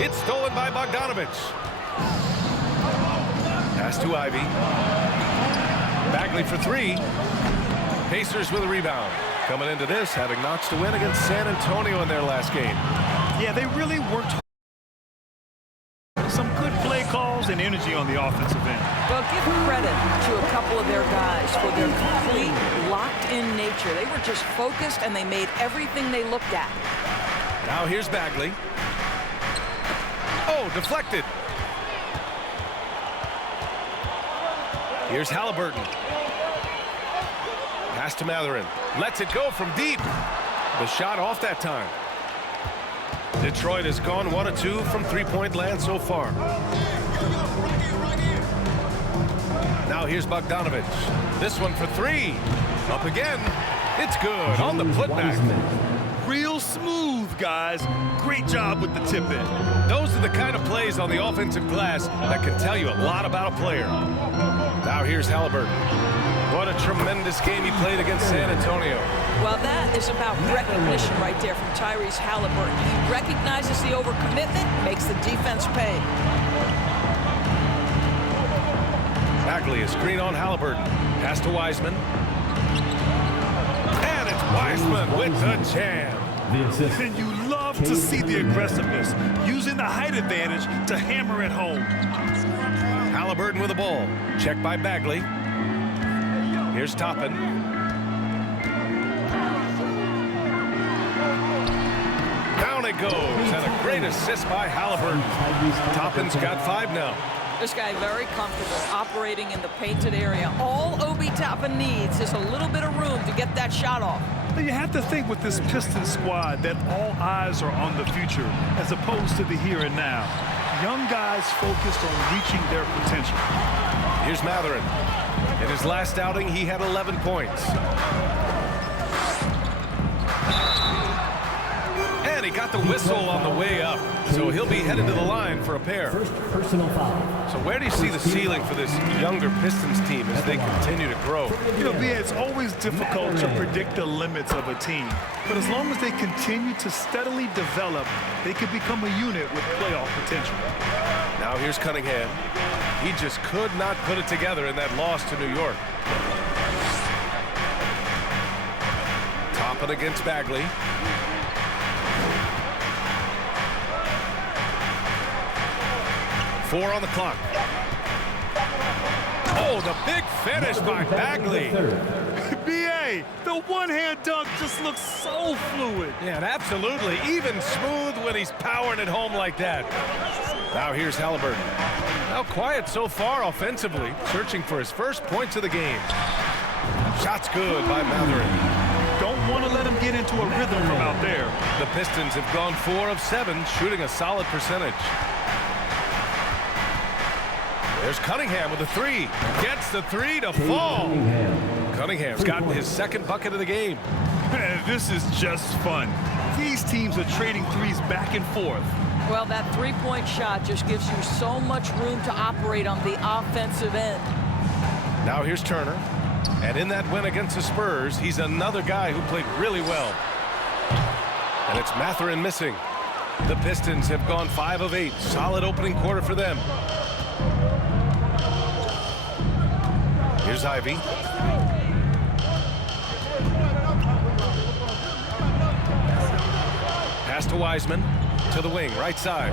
It's stolen by Bogdanovich. Pass to Ivey. Bagley for three. Pacers with a rebound. Coming into this, having notched a win against San Antonio in their last game. Yeah, they really worked hard. Some good play calls and energy on the offensive end. Well, give credit to a couple of their guys for their complete locked-in nature. They were just focused, and they made everything they looked at. Now here's Bagley. Oh, deflected. Here's Halliburton. Pass to Mathurin. Lets it go from deep. The shot off that time. Detroit has gone 1 of 2 from three-point land so far. Now here's Bogdanovich. This one for three. Up again. It's good on the putback. Real smooth, guys. Great job with the tip in. Those are the kind of plays on the offensive glass that can tell you a lot about a player. Now here's Halliburton. What a tremendous game he played against San Antonio. Well, that is about recognition right there from Tyrese Halliburton. He recognizes the overcommitment, makes the defense pay. Bagley, a screen on Halliburton. Pass to Wiseman. And it's Wiseman with the jam. And you love to see the aggressiveness, using the height advantage to hammer it home. Halliburton with the ball. Checked by Bagley. Here's Toppin. Down it goes, and a great assist by Halliburton. Toppin's got 5 now. This guy very comfortable operating in the painted area. All Obi Toppin needs is a little bit of room to get that shot off. You have to think with this Pistons squad that all eyes are on the future as opposed to the here and now. Young guys focused on reaching their potential. Here's Mathurin. In his last outing, he had 11 points. And he got the whistle on the way up, so he'll be headed to the line for a pair. First personal foul. So where do you see the ceiling for this younger Pistons team as they continue to grow? You know, BA, it's always difficult to predict the limits of a team. But as long as they continue to steadily develop, they can become a unit with playoff potential. Now here's Cunningham. He just could not put it together in that loss to New York. Toppin against Bagley. Four on the clock. Oh, the big finish by Bagley. BA, the one-hand dunk just looks so fluid. Yeah, and absolutely. Even smooth when he's powering it home like that. Now here's Halliburton. Now quiet so far offensively, searching for his first points of the game. Shot's good by Mathurin. Don't want to let him get into a rhythm from out there. The Pistons have gone 4 of 7, shooting a solid percentage. There's Cunningham with a 3. Gets the 3 to fall. Cunningham's gotten his second bucket of the game. This is just fun. These teams are trading threes back and forth. Well, that three-point shot just gives you so much room to operate on the offensive end. Now here's Turner. And in that win against the Spurs, he's another guy who played really well. And it's Mathurin missing. The Pistons have gone 5 of 8. Solid opening quarter for them. Here's Ivey. Pass to Wiseman. To the wing, right side.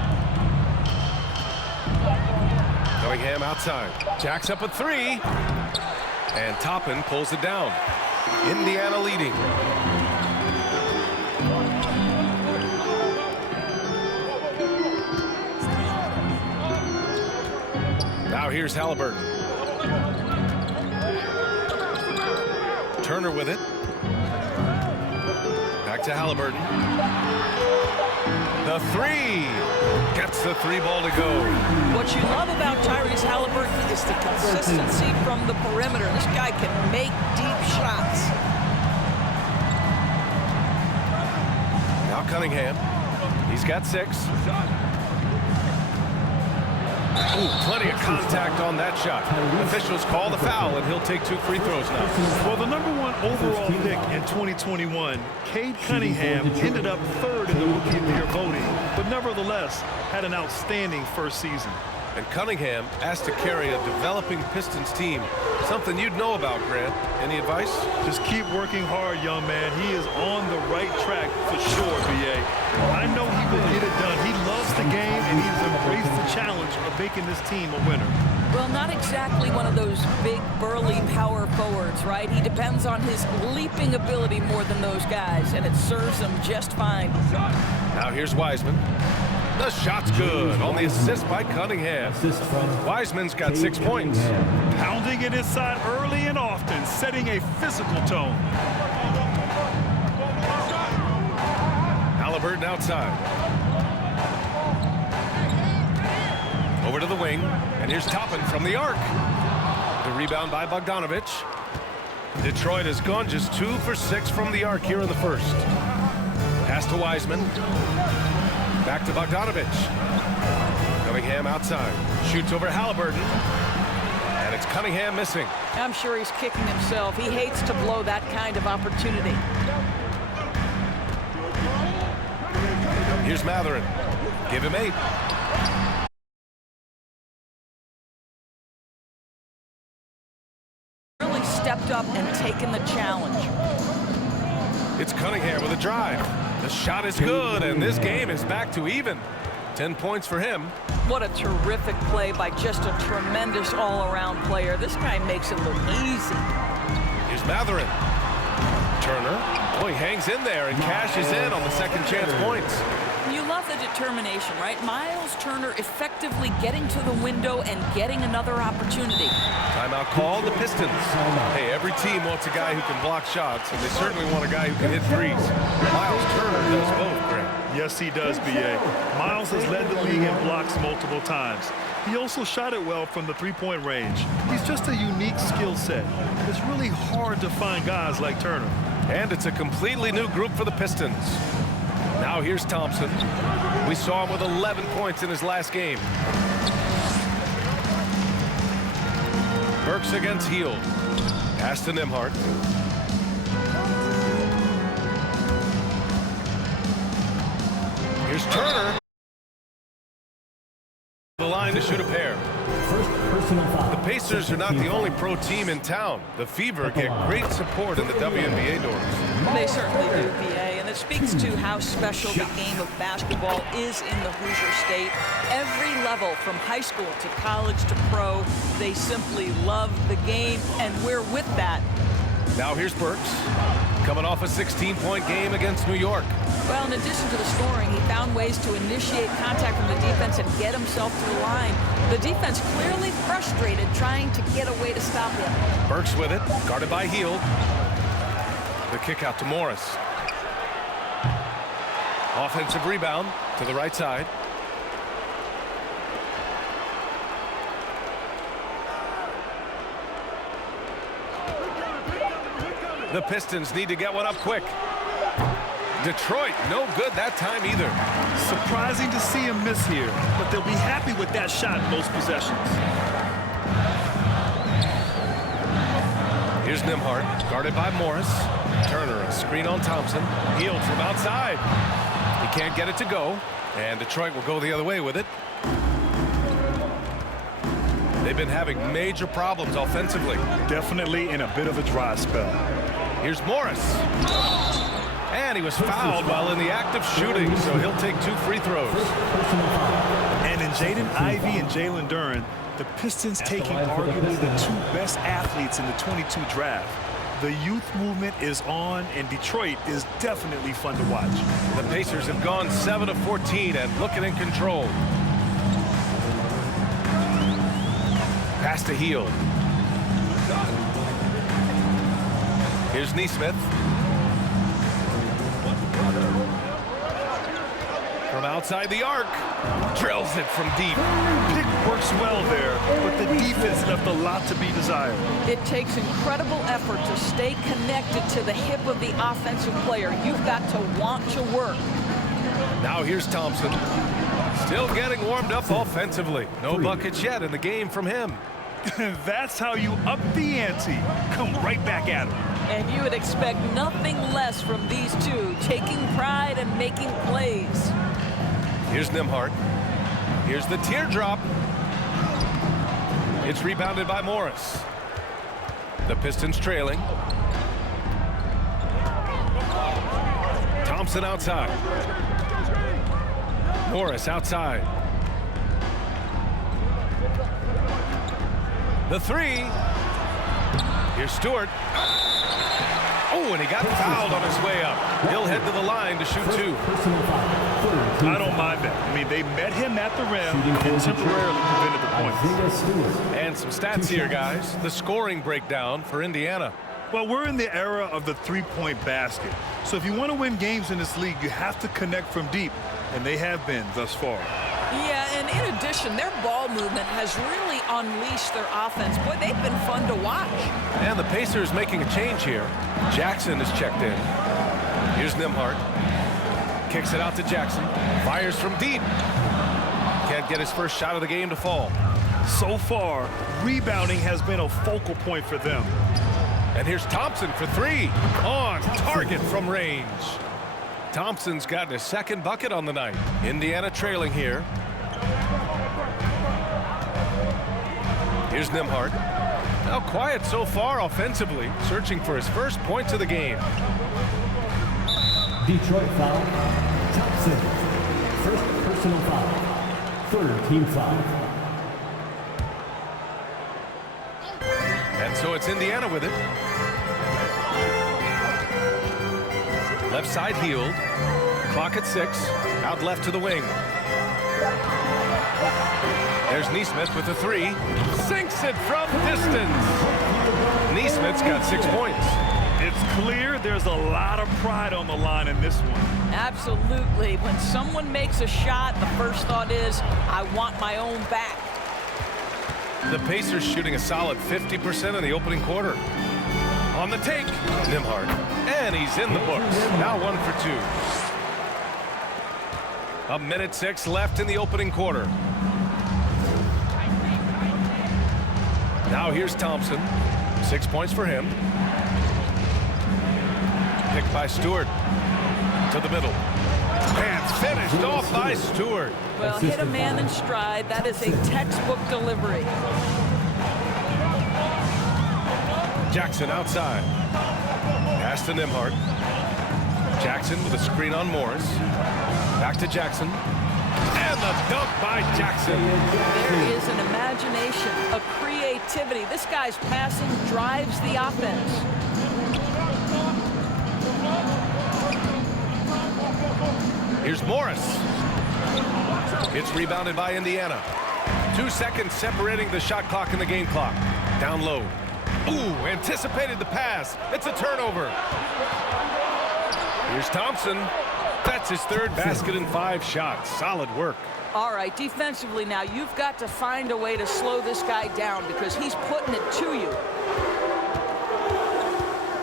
Cunningham outside. Jacks up a 3. And Toppin pulls it down. Indiana leading. Now here's Halliburton. Turner with it. Back to Halliburton. The 3. Gets the 3 ball to go. What you love about Tyrese Halliburton is the consistency from the perimeter. This guy can make deep shots. Now Cunningham. He's got 6. Ooh, plenty of contact on that shot. Officials call the foul, and he'll take 2 free throws now. Well, the #1 overall pick in 2021, Cade Cunningham, ended up 3rd in the Rookie of the Year voting, but nevertheless, nonetheless had an outstanding first season. And Cunningham asked to carry a developing Pistons team. Something you'd know about, Grant. Any advice? Just keep working hard, young man. He is on the right track for sure, B.A. I know he will get it done. He loves the game, and he has embraced the challenge of making this team a winner. Well, not exactly one of those big, burly power forwards, right? He depends on his leaping ability more than those guys, and it serves him just fine. Now here's Wiseman. The shot's good on the assist by Cunningham. Wiseman's got 6 points. Pounding it inside early and often, setting a physical tone. Halliburton outside. Over to the wing, and here's Toppin from the arc. The rebound by Bogdanovic. Detroit has gone just 2 for 6 from the arc here in the first. Pass to Wiseman. Back to Bogdanovic. Cunningham outside. Shoots over Halliburton. And it's Cunningham missing. I'm sure he's kicking himself. He hates to blow that kind of opportunity. Here's Mathurin. Give him 8. Really stepped up and taken the challenge. It's Cunningham with a drive. The shot is good, and this game is back to even. 10 points for him. What a terrific play by just a tremendous all-around player. This guy makes it look easy. Here's Mathurin. Turner. Oh, he hangs in there and cashes in on the second chance points. You love the determination, right? Miles Turner effectively getting to the window and getting another opportunity. Timeout called, the Pistons. Hey, every team wants a guy who can block shots, and they certainly want a guy who can hit threes. Miles Turner does both, Grant. Yes, he does, B.A. Miles has led the league in blocks multiple times. He also shot it well from the three-point range. He's just a unique skill set. It's really hard to find guys like Turner. And it's a completely new group for the Pistons. Now here's Thompson. We saw him with 11 points in his last game. Burks against Hield. Pass to Nembhard. Here's Turner. The line to shoot a pair. The Pacers are not the only pro team in town. The Fever get great support in the WNBA doors. They certainly do, BA, and it speaks to how special the game of basketball is in the Hoosier State. Every level, from high school to college to pro, they simply love the game, and we're with that. Now here's Burks, coming off a 16-point game against New York. Well, in addition to the scoring, he found ways to initiate contact from the defense and get himself to the line. The defense clearly frustrated, trying to get a way to stop him. Burks with it, guarded by Hield. The kick out to Morris. Offensive rebound to the right side. The Pistons need to get one up quick. Detroit, no good that time either. Surprising to see him miss here, but they'll be happy with that shot most possessions. Here's Nembhard, guarded by Morris. Turner, a screen on Thompson. Hield from outside. He can't get it to go, and Detroit will go the other way with it. They've been having major problems offensively. Definitely in a bit of a dry spell. Here's Morris. And he was fouled while in the act of shooting, so he'll take 2 free throws. And in Jaden Ivey and Jalen Duren, the Pistons taking arguably the 2 best athletes in the 22 draft. The youth movement is on, and Detroit is definitely fun to watch. The Pacers have gone 7 of 14 and looking in control. Pass to Hield. Here's Nesmith. From outside the arc. Drills it from deep. Pick works well there, but the defense left a lot to be desired. It takes incredible effort to stay connected to the hip of the offensive player. You've got to want to work. Now here's Thompson. Still getting warmed up offensively. No buckets yet in the game from him. That's how you up the ante. Come right back at him. And you would expect nothing less from these two, taking pride and making plays. Here's Nembhard. Here's the teardrop. It's rebounded by Morris. The Pistons trailing. Thompson outside. Morris outside. The three. Here's Stewart. Oh, and he got fouled on his way up. He'll head to the line to shoot two. I don't mind that. I mean, they met him at the rim and temporarily prevented the points. And some stats here, guys. The scoring breakdown for Indiana. Well, we're in the era of the three-point basket. So if you want to win games in this league, you have to connect from deep, and they have been thus far. Yeah, and in addition, their ball movement has really unleashed their offense. Boy, they've been fun to watch. And the Pacers making a change here. Jackson is checked in. Here's Nembhard. Kicks it out to Jackson. Fires from deep. Can't get his first shot of the game to fall. So far, rebounding has been a focal point for them. And here's Thompson for three. On target from range. Thompson's gotten his second bucket on the night. Indiana trailing here. Here's Nembhard. Now quiet so far offensively, searching for his first points of the game. Detroit foul. Thompson. First personal foul. Third team foul. And so it's Indiana with it. Left side healed. Clock at 6. Out left to the wing. There's Nesmith with the three. Sinks it from distance. Nesmith's got 6 points. It's clear there's a lot of pride on the line in this one. Absolutely. When someone makes a shot, the first thought is, I want my own back. The Pacers shooting a solid 50% in the opening quarter. On the take, Nembhard. And he's in the books. Now 1 for 2. 1:06 left in the opening quarter. Now here's Thompson. 6 points for him. Picked by Stewart. To the middle. And finished off by Stewart. Well, hit a man in stride. That is a textbook delivery. Jackson outside. Pass to Nembhard. Jackson with a screen on Morris. Back to Jackson. And the dunk by Jackson. There is an imagination, a creativity. This guy's passing drives the offense. Here's Morris. It's rebounded by Indiana. 2 seconds separating the shot clock and the game clock. Down low. Ooh, anticipated the pass. It's a turnover. Here's Thompson. That's his third basket in 5 shots. Solid work. All right, defensively now, you've got to find a way to slow this guy down because he's putting it to you.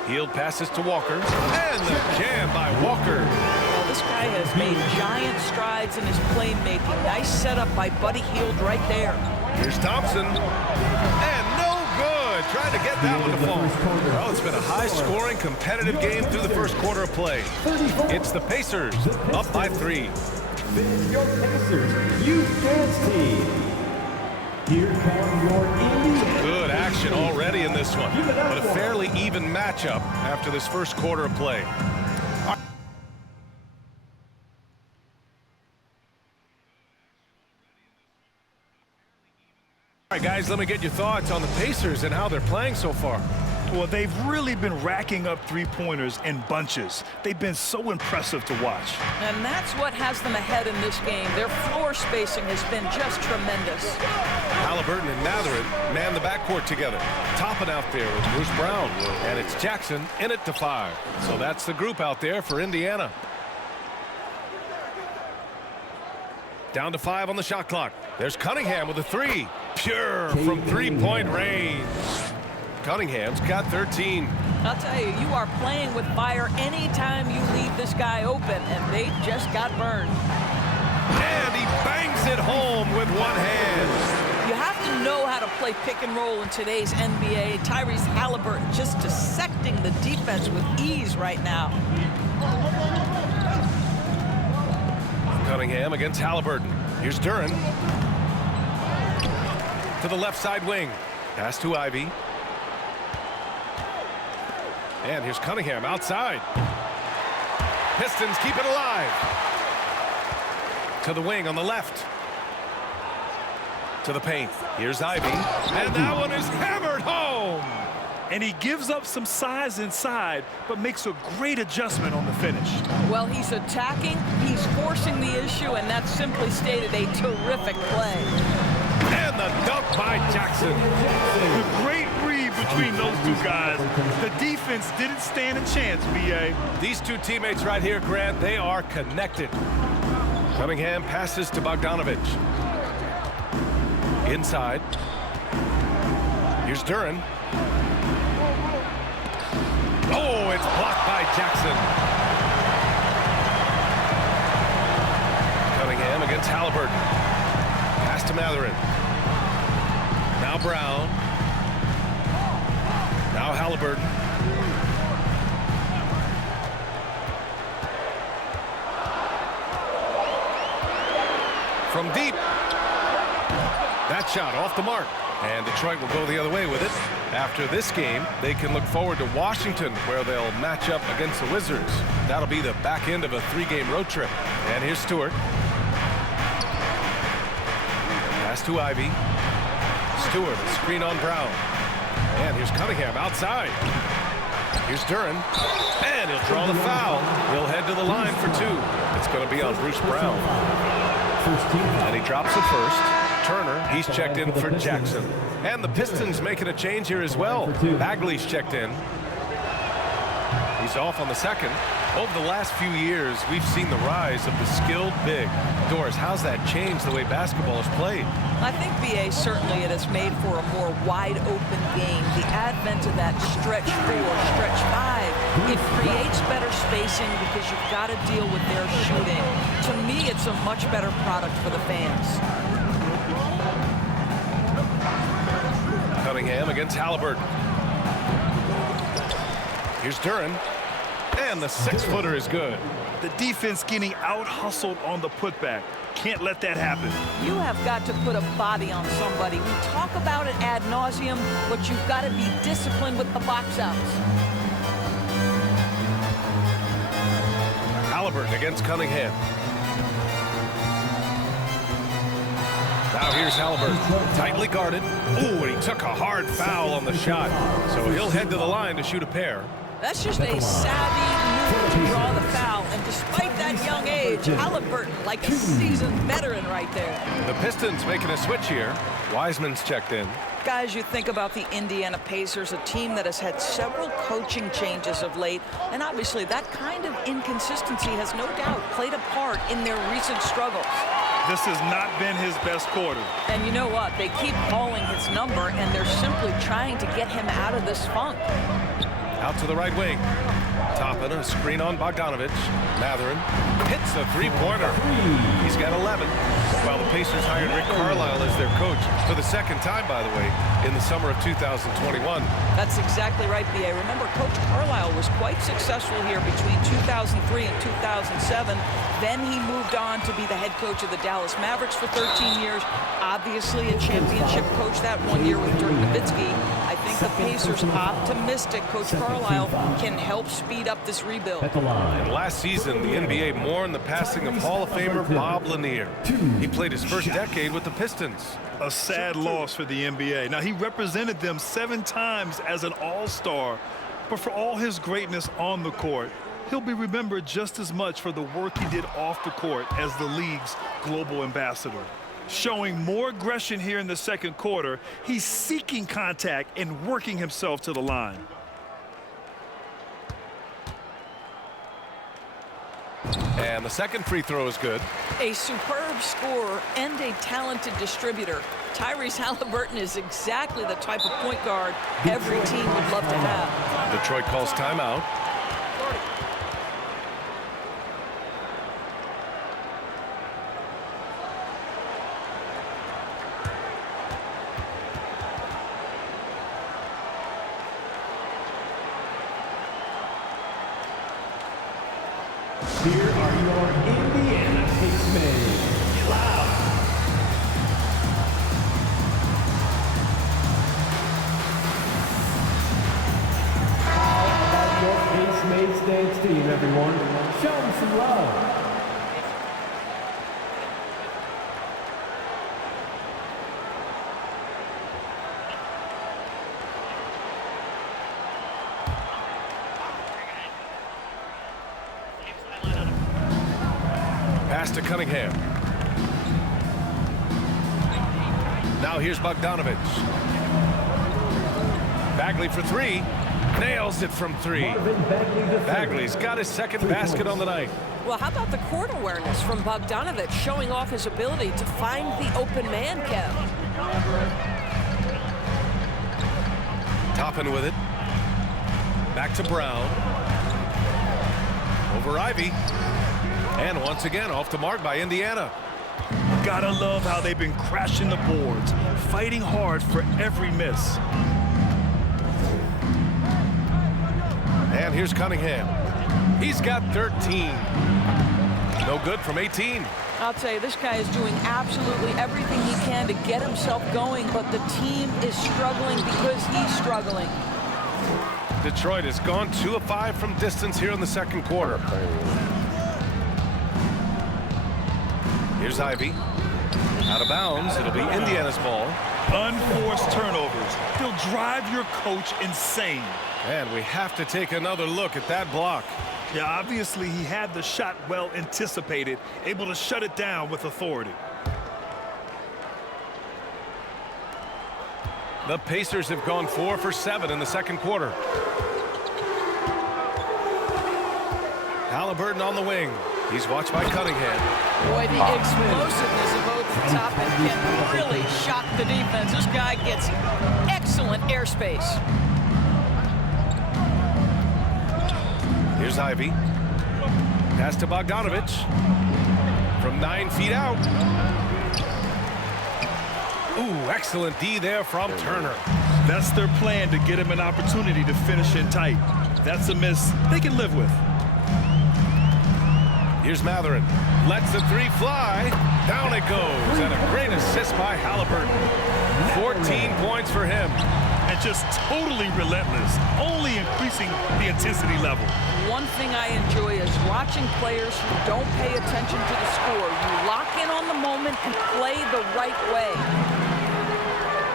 Hield passes to Walker. And the jam by Walker. Well, this guy has made giant strides in his playmaking. Nice setup by Buddy Hield right there. Here's Thompson. And no good. Trying to get that one to fall. Well, it's been a high-scoring, competitive game through the first quarter of play. It's the Pacers up by 3. Your Pacers Youth Dance Team. Here come your Indiana. Good action already in this one, but a fairly even matchup after this first quarter of play. All right, guys, let me get your thoughts on the Pacers and how they're playing so far. Well, they've really been racking up three-pointers in bunches. They've been so impressive to watch. And that's what has them ahead in this game. Their floor spacing has been just tremendous. Halliburton and Mathurin man the backcourt together. Topping out there with Bruce Brown. And it's Jackson in it to 5. So that's the group out there for Indiana. Down to 5 on the shot clock. There's Cunningham with a 3. Pure from 3-point range. Cunningham's got 13. I'll tell you, you are playing with fire anytime you leave this guy open, and they just got burned. And he bangs it home with one hand. You have to know how to play pick and roll in today's NBA. Tyrese Halliburton just dissecting the defense with ease right now. Cunningham against Halliburton. Here's Duren. To the left side wing. Pass to Ivey. And here's Cunningham outside. Pistons keep it alive. To the wing on the left. To the paint. Here's Ivey. And that one is hammered home. And he gives up some size inside, but makes a great adjustment on the finish. Well, he's attacking, he's forcing the issue, and that's simply stated a terrific play. And the dunk by Jackson. The great read between those two guys. The defense didn't stand a chance, B.A. These two teammates right here, Grant, they are connected. Cunningham passes to Bogdanovic. Inside. Here's Duren. Oh, it's blocked by Jackson. Cunningham against Halliburton. Pass to Mathurin. Now Brown. Now Halliburton. From deep. That shot off the mark. And Detroit will go the other way with it. After this game, they can look forward to Washington, where they'll match up against the Wizards. That'll be the back end of a 3-game road trip. And here's Stewart. Pass to Ivey. Stewart, a screen on Brown. And here's Cunningham outside. Here's Duren. And he'll draw the foul. He'll head to the line for 2. It's going to be on Bruce Brown. And he drops it first. Turner, he's checked in for Jackson. And the Pistons making a change here as well. Bagley's checked in. He's off on the second. Over the last few years, we've seen the rise of the skilled big. Doris, how's that changed the way basketball is played? I think, B.A., certainly it has made for a more wide-open game. The advent of that stretch 4, stretch 5, it creates better spacing because you've got to deal with their shooting. To me, it's a much better product for the fans. Cunningham against Halliburton. Here's Duren. And the 6-footer is good. The defense getting out-hustled on the putback. Can't let that happen. You have got to put a body on somebody. We talk about it ad nauseum, but you've got to be disciplined with the box outs. Halliburton against Cunningham. Now here's Halliburton, tightly guarded. Ooh, and he took a hard foul on the shot. So he'll head to the line to shoot a pair. That's just a savvy move to draw the foul. And despite that young age, Halliburton, like a seasoned veteran right there. The Pistons making a switch here. Wiseman's checked in. Guys, you think about the Indiana Pacers, a team that has had several coaching changes of late, and obviously that kind of inconsistency has no doubt played a part in their recent struggles. This has not been his best quarter. And you know what? They keep calling his number, and they're simply trying to get him out of this funk. Out to the right wing. Toppin, a screen on Bogdanovic. Mathurin hits the three-pointer. He's got 11. While the Pacers hired Rick Carlisle as their coach for the second time, by the way, in the summer of 2021. That's exactly right, B.A. Remember, Coach Carlisle was quite successful here between 2003 and 2007. Then he moved on to be the head coach of the Dallas Mavericks for 13 years. Obviously a championship coach that 1 year with Dirk Nowitzki. I think the Pacers optimistic Coach Carlisle can help speed up this rebuild. And last season, the NBA mourned the passing of Hall of Famer Bob Lanier. He played his first decade with the Pistons. A sad loss for the NBA. Now, he represented them 7 times as an all-star, but for all his greatness on the court, he'll be remembered just as much for the work he did off the court as the league's global ambassador. Showing more aggression here in the second quarter, he's seeking contact and working himself to the line. And the second free throw is good. A superb scorer and a talented distributor. Tyrese Halliburton is exactly the type of point guard every team would love to have. Detroit calls timeout. Here are your Indiana Pacemen. everyone. Show them some love. Pass to Cunningham. Now here's Bogdanovich. Bagley for three. Nails it from three. Bagley's got his second basket on the night. Well, how about the court awareness from Bogdanovich, showing off his ability to find the open man, Kev? Toppin with it. Back to Brown. Over Ivy. And once again, off the mark by Indiana. Gotta love how they've been crashing the boards, fighting hard for every miss. And here's Cunningham. He's got 13. No good from 18. I'll tell you, this guy is doing absolutely everything he can to get himself going, but the team is struggling because he's struggling. Detroit has gone 2 of 5 from distance here in the second quarter. Here's Ivy. Out of bounds. It'll be Indiana's ball. Unforced turnovers. They'll drive your coach insane. And we have to take another look at that block. Yeah, obviously he had the shot well anticipated, able to shut it down with authority. The Pacers have gone 4 for 7 in the second quarter. Halliburton on the wing. He's watched by Cunningham. Boy, the explosiveness of both Toppin can really shock the defense. This guy gets excellent airspace. Here's Ivy. Pass to Bogdanovich. From 9 feet out. Ooh, excellent D there from Turner. That's their plan, to get him an opportunity to finish in tight. That's a miss they can live with. Here's Mathurin. Lets the three fly. Down it goes. And a great assist by Halliburton. 14 points for him. And just totally relentless, only increasing the intensity level. One thing I enjoy is watching players who don't pay attention to the score. You lock in on the moment and play the right way.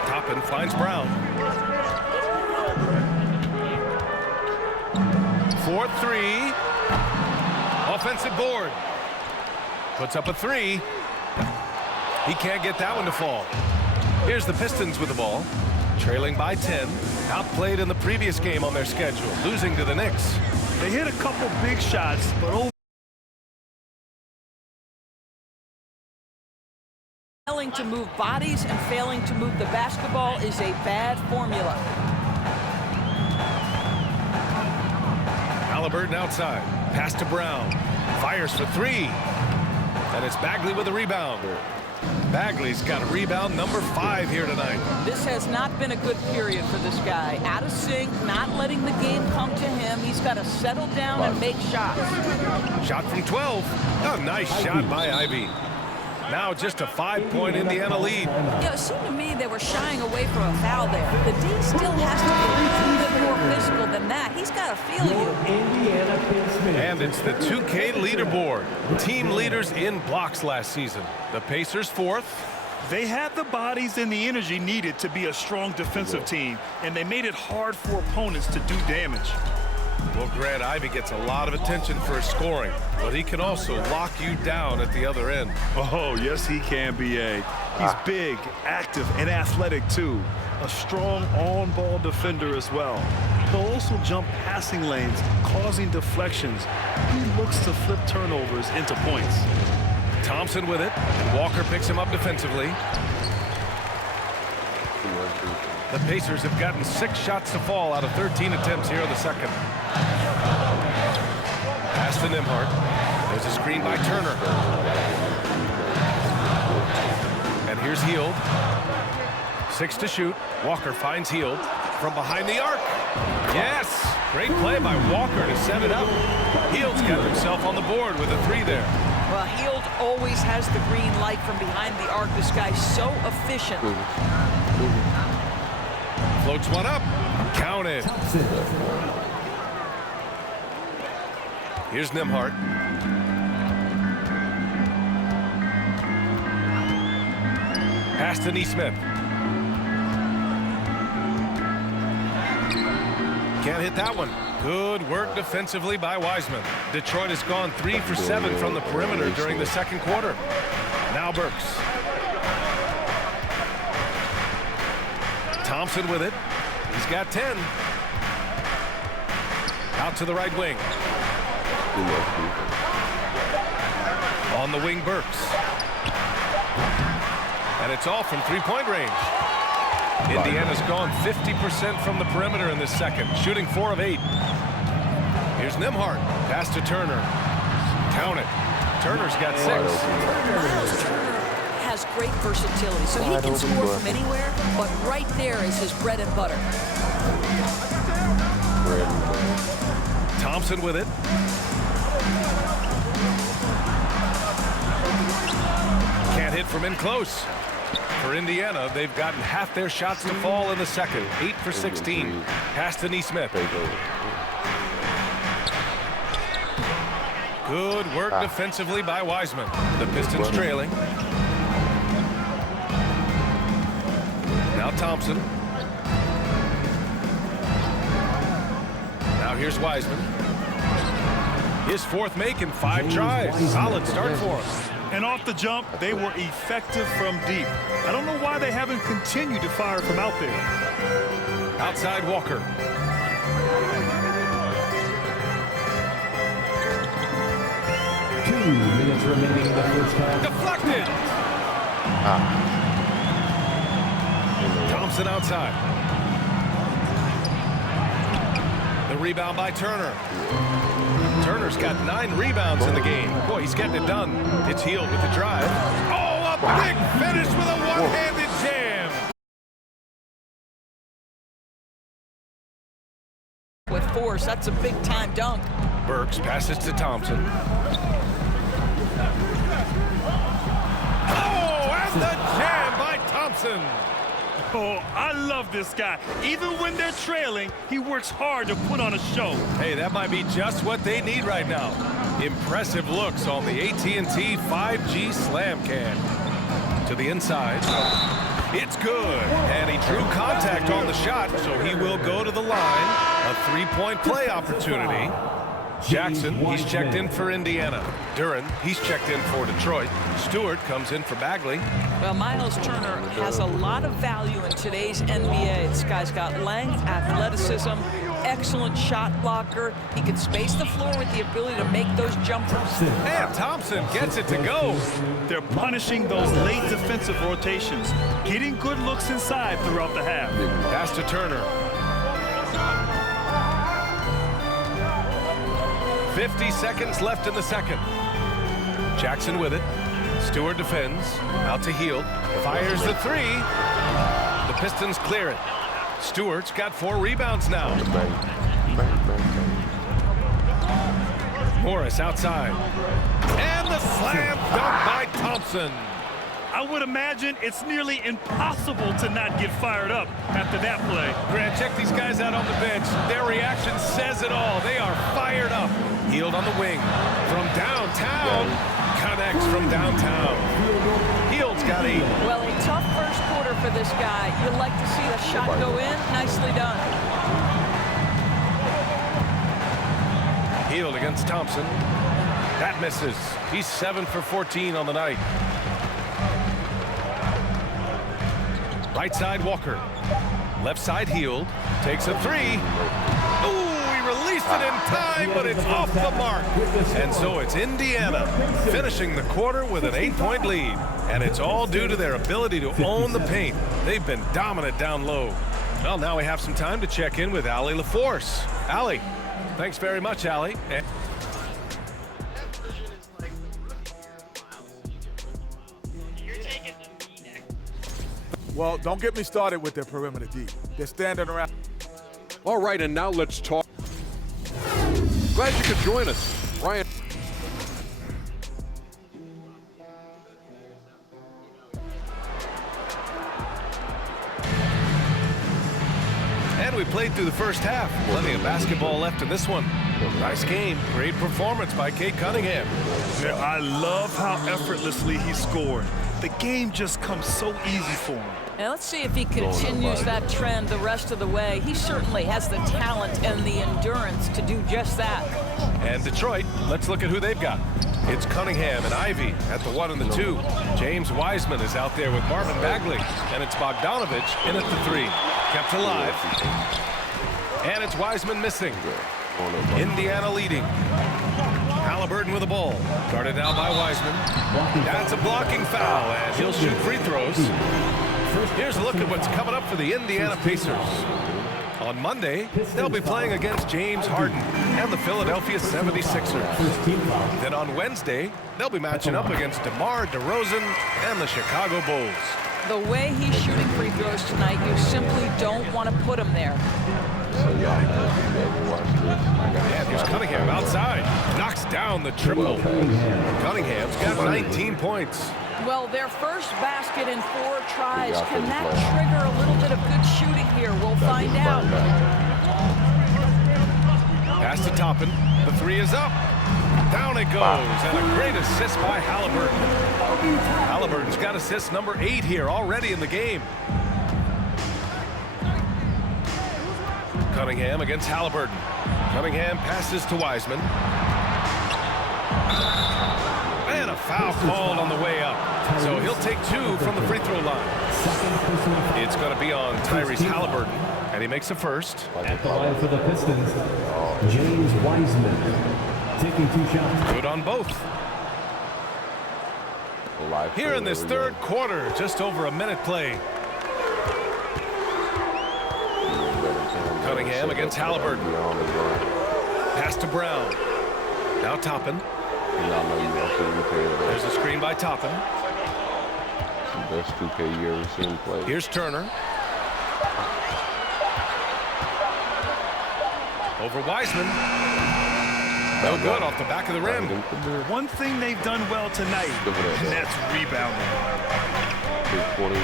Toppin finds Brown. 4-3. Offensive board. Puts up a three. He can't get that one to fall. Here's the Pistons with the ball. Trailing by 10. Outplayed in the previous game on their schedule. Losing to the Knicks. They hit a couple big shots, but Failing to move bodies and failing to move the basketball is a bad formula. Halliburton outside. Pass to Brown. Fires for three. And it's Bagley with a rebound. Bagley's got a rebound number 5 here tonight. This has not been a good period for this guy. Out of sync, not letting the game come to him. He's got to settle down and make shots. Shot from 12. A nice shot by Ivy. Now just a 5-point Indiana lead. You know, it seemed to me they were shying away from a foul there. The D still has to be a little bit more physical than that. He's got to feel you. And it's the 2K leaderboard. Team leaders in blocks last season. The Pacers 4th. they had the bodies and the energy needed to be a strong defensive team, and they made it hard for opponents to do damage. Well, Grant, Ivy gets a lot of attention for his scoring, but he can also lock you down at the other end. Oh, yes, he can, B.A. He's big, active, and athletic, too. A strong on-ball defender as well. He'll also jump passing lanes, causing deflections. He looks to flip turnovers into points. Thompson with it, and Walker picks him up defensively. The Pacers have gotten 6 shots to fall out of 13 attempts here in the second. Pass to Nembhard. There's a screen by Turner. And here's Hield. 6 to shoot. Walker finds Hield from behind the arc. Yes! Great play by Walker to set it up. Hield's got himself on the board with a 3 there. Well, Hield always has the green light from behind the arc. This guy's so efficient. Floats one up. Counted. Here's Nembhard. Pass to Neesmith. Can't hit that one. Good work defensively by Wiseman. Detroit has gone 3 for 7 from the perimeter during the second quarter. Now Burks. Thompson with it. He's got 10. Out to the right wing. On the wing, Burks. And it's all from three-point range. Indiana's gone 50% from the perimeter in this second, shooting 4 of 8. Here's Nembhard. Pass to Turner. Count it. Turner's got 6. Miles Turner has great versatility, so he can score from anywhere, but right there is his bread and butter. Thompson with it. Can't hit from in close. For Indiana, they've gotten half their shots to fall in the second. 8 for 16. Pass to Neesmith. Good work defensively by Wiseman. The Pistons trailing. Now Thompson. Now here's Wiseman. His 4th make in 5 tries. Solid start for him. And off the jump, they were effective from deep. I don't know why they haven't continued to fire from out there. Outside Walker. Two minutes remaining in the first half. Deflected. Thompson outside. The rebound by Turner. Turner's got 9 rebounds in the game. Boy, he's getting it done. It's Hield with the drive. Oh, a big finish with a one-handed jam. With force, that's a big-time dunk. Burks passes to Thompson. Oh, and the jam by Thompson. Oh, I love this guy. Even when they're trailing, he works hard to put on a show. Hey, that might be just what they need right now. Impressive looks on the AT&T 5G Slam Can. To the inside. It's good. And he drew contact on the shot, so he will go to the line. A 3-point play opportunity. Jackson, he's checked in for Indiana. Duren, he's checked in for Detroit. Stewart comes in for Bagley. Well, Miles Turner has a lot of value in today's NBA. This guy's got length, athleticism, excellent shot blocker. He can space the floor with the ability to make those jumpers. And Thompson gets it to go. They're punishing those late defensive rotations, getting good looks inside throughout the half. Pass to Turner. 50 seconds left in the second. Jackson with it. Stewart defends. Out to Hield. Fires the 3. The Pistons clear it. Stewart's got 4 rebounds now. Morris outside. And the slam dunk by Thompson. I would imagine it's nearly impossible to not get fired up after that play. Grant, check these guys out on the bench. Their reaction says it all. They are fired up. Hield on the wing. From downtown. Connects from downtown. Hield's got 8. Well, a tough first quarter for this guy. You'd like to see the shot go in. Nicely done. Hield against Thompson. That misses. He's 7 for 14 on the night. Right side, Walker. Left side, Hield. Takes a 3. Ooh, he released it in time, but it's off the mark. And so it's Indiana finishing the quarter with an 8-point lead. And it's all due to their ability to own the paint. They've been dominant down low. Well, now we have some time to check in with Allie LaForce. Allie, thanks very much, Allie. Well, don't get me started with their perimeter deep. They're standing around. All right, and now let's talk. Glad you could join us, Ryan. And we played through the first half. Plenty of basketball left in this one. Nice game. Great performance by Cade Cunningham. Yeah, I love how effortlessly he scored. The game just comes so easy for him. Now let's see if he continues that trend the rest of the way. He certainly has the talent and the endurance to do just that. And Detroit, let's look at who they've got. It's Cunningham and Ivy at the 1 and the 2. James Wiseman is out there with Marvin Bagley. And it's Bogdanovich in at the 3. Kept alive. And it's Wiseman missing. Indiana leading. Halliburton with the ball. Guarded now by Wiseman. That's a blocking foul, and he'll shoot free throws. Here's a look at what's coming up for the Indiana Pacers. On Monday, they'll be playing against James Harden and the Philadelphia 76ers. Then on Wednesday, they'll be matching up against DeMar DeRozan and the Chicago Bulls. The way he's shooting free throws tonight, you simply don't want to put him there. And here's Cunningham outside. Knocks down the triple. Cunningham's got 19 points. Well, their first basket in 4 tries. Can that trigger a little bit of good shooting here? We'll find out. Pass to Toppin. The 3 is up. Down it goes. And a great assist by Halliburton. Halliburton's got assist number 8 here already in the game. Cunningham against Halliburton. Cunningham passes to Wiseman. And a foul called on the way up. So he'll take 2 from the free throw line. It's going to be on Tyrese Halliburton. And he makes a first. At the line for the Pistons, James Wiseman taking 2 shots. Good on both. Here in this third quarter, just over a minute play. Cunningham against Halliburton. Pass to Brown. Now Toppin. There's a screen by Toppin. Best 2K you ever seen play. Here's Turner. Over Wiseman. No good off the back of the rim. One thing they've done well tonight, and that's rebounding. 21.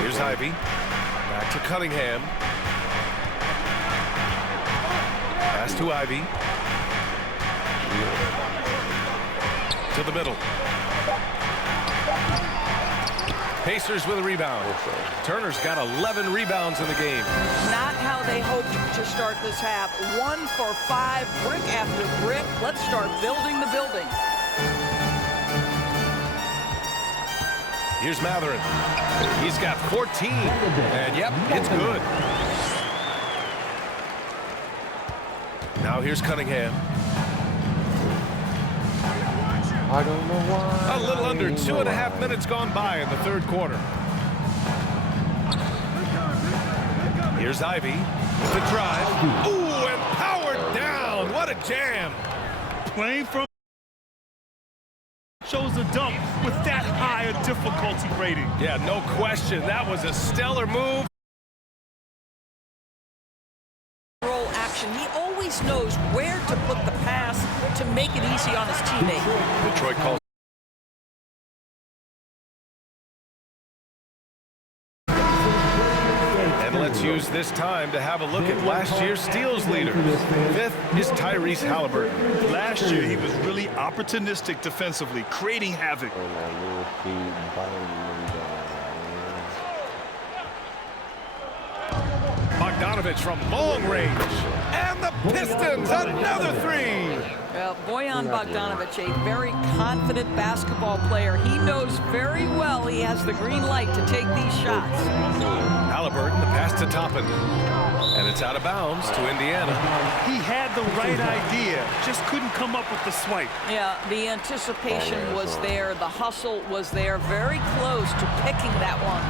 Here's Ivy. Back to Cunningham. Pass to Ivy. To the middle. Pacers with a rebound. Turner's got 11 rebounds in the game. Not how they hoped to start this half. 1 for 5, brick after brick. Let's start building the building. Here's Mathurin. He's got 14. And yep, it's good. Now here's Cunningham. I don't know why. A little under 2.5 minutes gone by in the third quarter. Here's Ivy with the drive. Ooh, and powered down. What a jam. Playing from shows the dunk with that high a difficulty rating. Yeah, no question. That was a stellar move. Roll action. He always knows where to put the pass to make it easy on his teammate. Detroit calls. And let's use this time to have a look at last year's steals leader. 5th is Tyrese Halliburton. Last year, he was really opportunistic defensively, creating havoc. Bogdanovich from long range. And the Pistons, another 3. Bojan Bogdanovich, a very confident basketball player. He knows very well he has the green light to take these shots. Halliburton, the pass to Toppin. And it's out of bounds to Indiana. He had the right idea, just couldn't come up with the swipe. Yeah, the anticipation was there. The hustle was there. Very close to picking that one.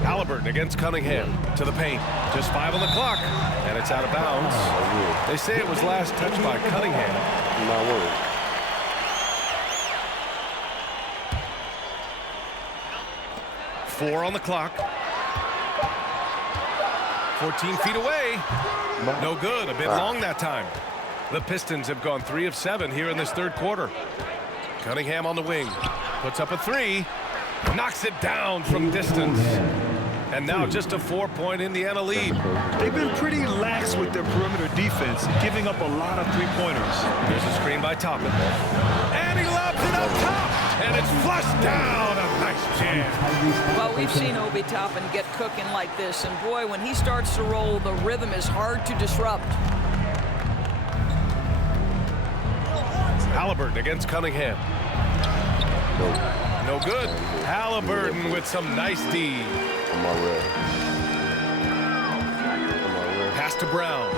Halliburton against Cunningham to the paint. Just 5 on the clock, and it's out of bounds. They say it was last touched by Cunningham. My word. Four on the clock. 14 feet away. No good. A bit long that time. The Pistons have gone 3 of 7 here in this third quarter. Cunningham on the wing. Puts up a 3. Knocks it down from distance. And now just a 4-point Indiana lead. They've been pretty lax with their perimeter defense, giving up a lot of three-pointers. There's a screen by Toppin. And he lobs it up top. And it's flushed down. A nice jam. Well, we've seen Obi Toppin get cooking like this. And boy, when he starts to roll, the rhythm is hard to disrupt. Halliburton against Cunningham. No good. Halliburton with some nice D. Pass to Brown.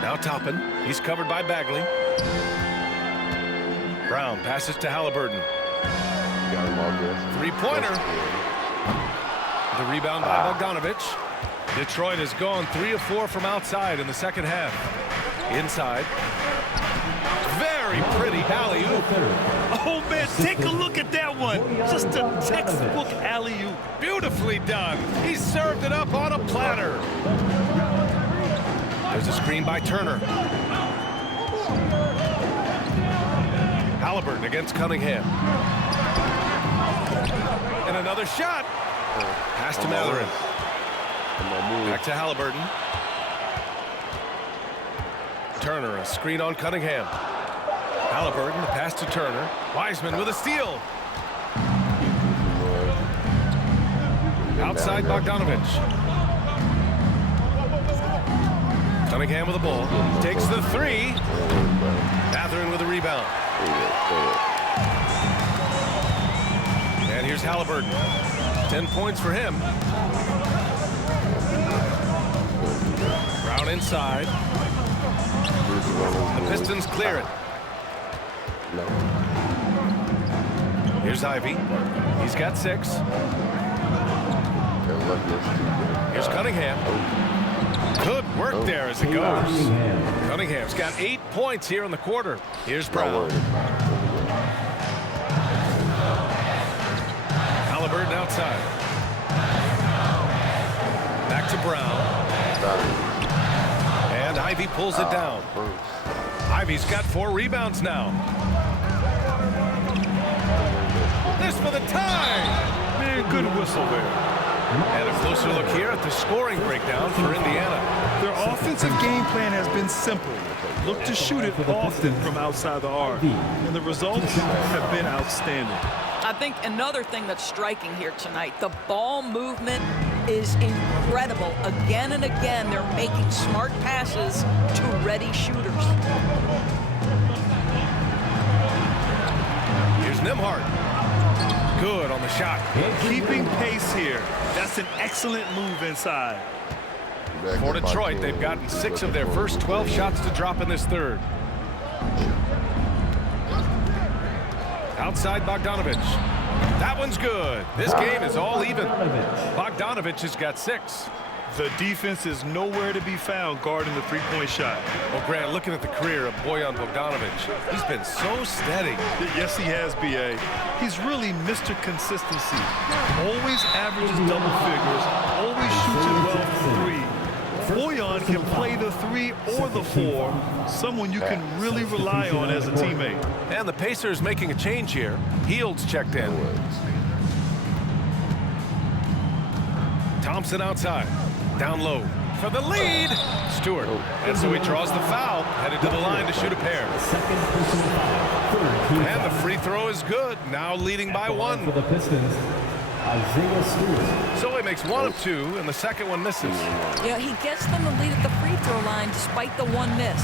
Now Toppin. He's covered by Bagley. Brown passes to Halliburton. Three-pointer. The rebound by Bogdanovich. Detroit has gone 3 of 4 from outside in the second half. Inside. Very pretty alley-oop. Oh, man, take a look at that one. Just a textbook alley-oop. Beautifully done. He served it up on a platter. There's a screen by Turner. Halliburton against Cunningham. And another shot. Pass to Mathurin. Back to Halliburton. Turner, a screen on Cunningham. Halliburton, the pass to Turner. Wiseman with a steal. Outside Bogdanovich. Cunningham with the ball. Takes the three. Mathurin with a rebound. And here's Halliburton. 10 points for him. Brown inside. The Pistons clear it. Here's Ivy. He's got 6. Here's Cunningham. Good work there as it goes. Cunningham's got 8 points here in the quarter. Here's Brown. Halliburton outside. Back to Brown. And Ivy pulls it down. Ivy's got 4 rebounds now. This for the tie. Man, good whistle there. And a closer look here at the scoring breakdown for Indiana. Their offensive game plan has been simple. Look to shoot it often from outside the arc. And the results have been outstanding. I think another thing that's striking here tonight, the ball movement is incredible. Again and again, they're making smart passes to ready shooters. Here's Nembhard. Good on the shot. Keeping pace here. That's an excellent move inside. For Detroit, they've gotten 6 of their first 12 shots to drop in this third. Outside Bogdanovich. That one's good. This game is all even. Bogdanovich has got 6. The defense is nowhere to be found guarding the three-point shot. Well, Grant, looking at the career of Bojan Bogdanovich, he's been so steady. Yes, he has, B.A. He's really Mr. Consistency. Always averages double figures, always shoots it well from 3. Bojan can play the 3 or the 4, someone you can really rely on as a teammate. And the Pacers making a change here. Hields checked in. Thompson outside. Down low for the lead. Stewart. And so he draws the foul. Headed to the line to shoot a pair. And the free throw is good. Now leading by 1. For the Pistons, Isaiah Stewart. So he makes 1 of 2, and the second one misses. Yeah, he gets them the lead at the free throw line despite the 1 miss.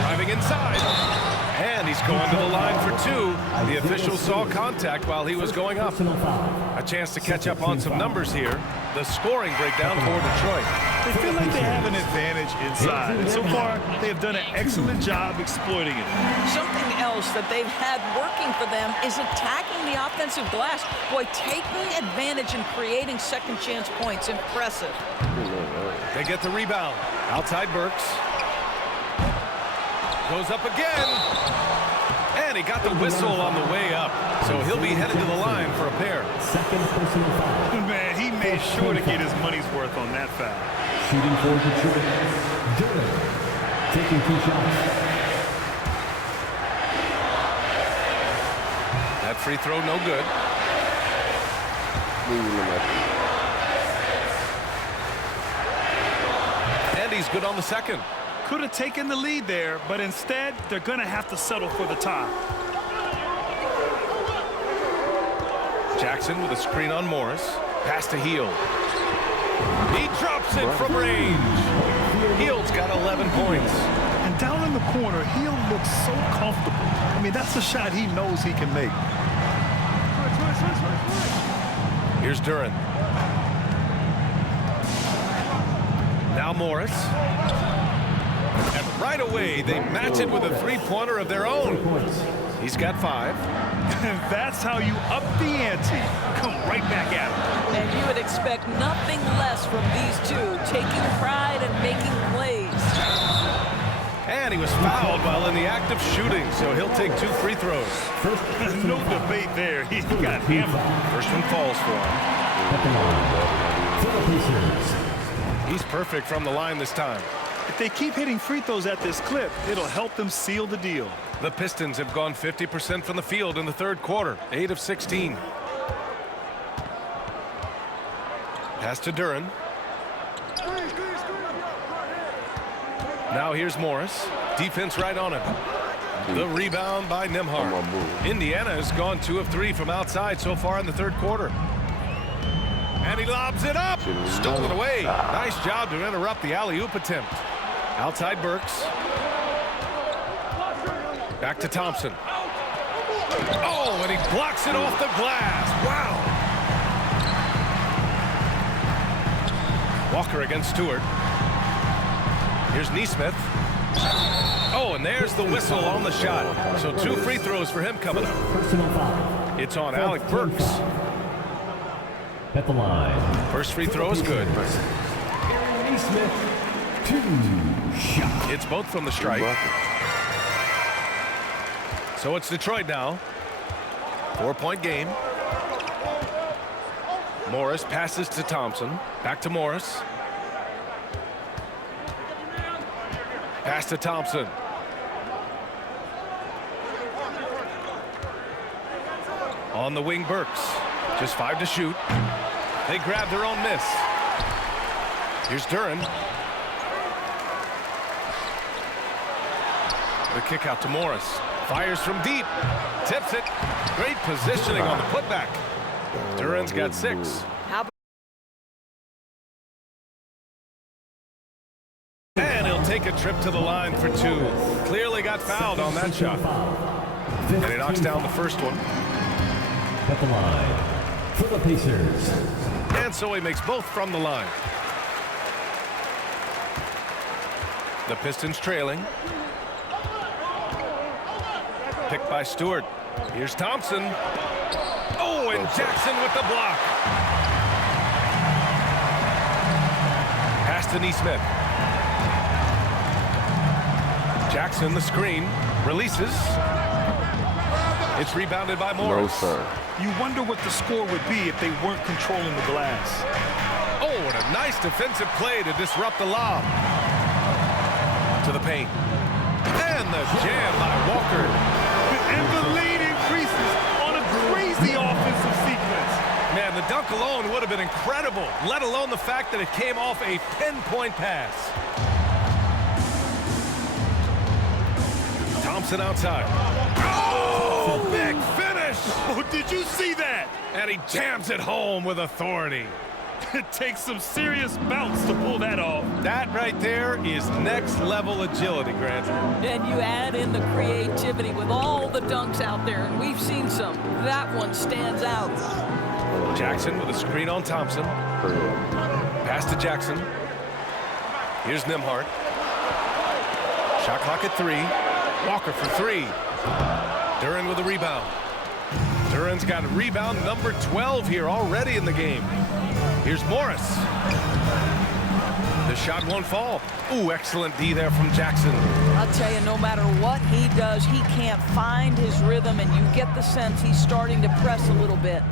Driving inside. And he's going to the line for 2. The official saw contact while he was going up. A chance to catch up on some numbers here. The scoring breakdown for Detroit. They feel like they have an advantage inside, and so far they have done an excellent job exploiting it. Something else that they've had working for them is attacking the offensive glass. Boy, taking advantage and creating second chance points. Impressive. They get the rebound. Outside Burks. Goes up again. And he got the whistle on the way up. So he'll be headed to the line for a pair. Second personal foul. Man, he made sure to get his money's worth on that foul. Shooting for Detroit, Durant. Taking 2 shots. free throw, no good. And he's good on the second. Could have taken the lead there, but instead, they're going to have to settle for the tie. Jackson with a screen on Morris. Pass to Hield. He drops it from range. Hield's got 11 points. And down in the corner, Hield looks so comfortable. I mean, that's a shot he knows he can make. Here's Duren. Now Morris. And right away, they match it with a three-pointer of their own. He's got 5. And that's how you up the ante. Come right back at him. And you would expect nothing less from these two, taking pride and making plays. And he was fouled while in the act of shooting, so he'll take 2 free throws. No debate there. He got hammered. First one falls for him. He's perfect from the line this time. If they keep hitting free throws at this clip, it'll help them seal the deal. The Pistons have gone 50% from the field in the third quarter, 8 of 16. Pass to Duren. Now here's Morris. Defense right on him. The rebound by Nembhard. Indiana has gone 2 of 3 from outside so far in the third quarter. And he lobs it up. Stolen away. Nice job to interrupt the alley-oop attempt. Outside Burks. Back to Thompson. Oh, and he blocks it off the glass. Wow. Walker against Stewart. Here's Nesmith. Oh, and there's the whistle on the shot. So 2 free throws for him coming up. It's on Alec Burks. At the line. First free throw is good. Nesmith, 2 shots. It's both from the strike. So it's Detroit now. 4-point game. Morris passes to Thompson. Back to Morris. Pass to Thompson. On the wing, Burks. Just 5 to shoot. They grab their own miss. Here's Duren. The kick out to Morris. Fires from deep. Tips it. Great positioning on the putback. Duren's got 6. And he'll take a trip to the line for 2. Clearly got fouled on that shot. And he knocks down the first one. At the line for the Pacers. And so he makes both from the line. The Pistons trailing. Picked by Stewart. Here's Thompson. Oh, and Jackson with the block. Pass to Nesmith. Jackson, the screen. Releases. It's rebounded by Morris. No, sir. You wonder what the score would be if they weren't controlling the glass. Oh, and a nice defensive play to disrupt the lob. To the paint. And the jam by Walker. And the lead increases on a crazy offensive sequence. Man, the dunk alone would have been incredible, let alone the fact that it came off a pinpoint pass. Thompson outside. Oh, big finish! Oh, did you see that? And he jams it home with authority. It takes some serious bounce to pull that off. That right there is next level agility, Grant. And you add in the creativity with all the dunks out there, and we've seen some. That one stands out. Jackson with a screen on Thompson. Pass to Jackson. Here's Nembhard. Shot clock at 3. Walker for 3. Duren with a rebound. Duren's got a rebound number 12 here already in the game. Here's Morris. The shot won't fall. Ooh, excellent D there from Jackson. I'll tell you, no matter what he does, he can't find his rhythm, and you get the sense he's starting to press a little bit.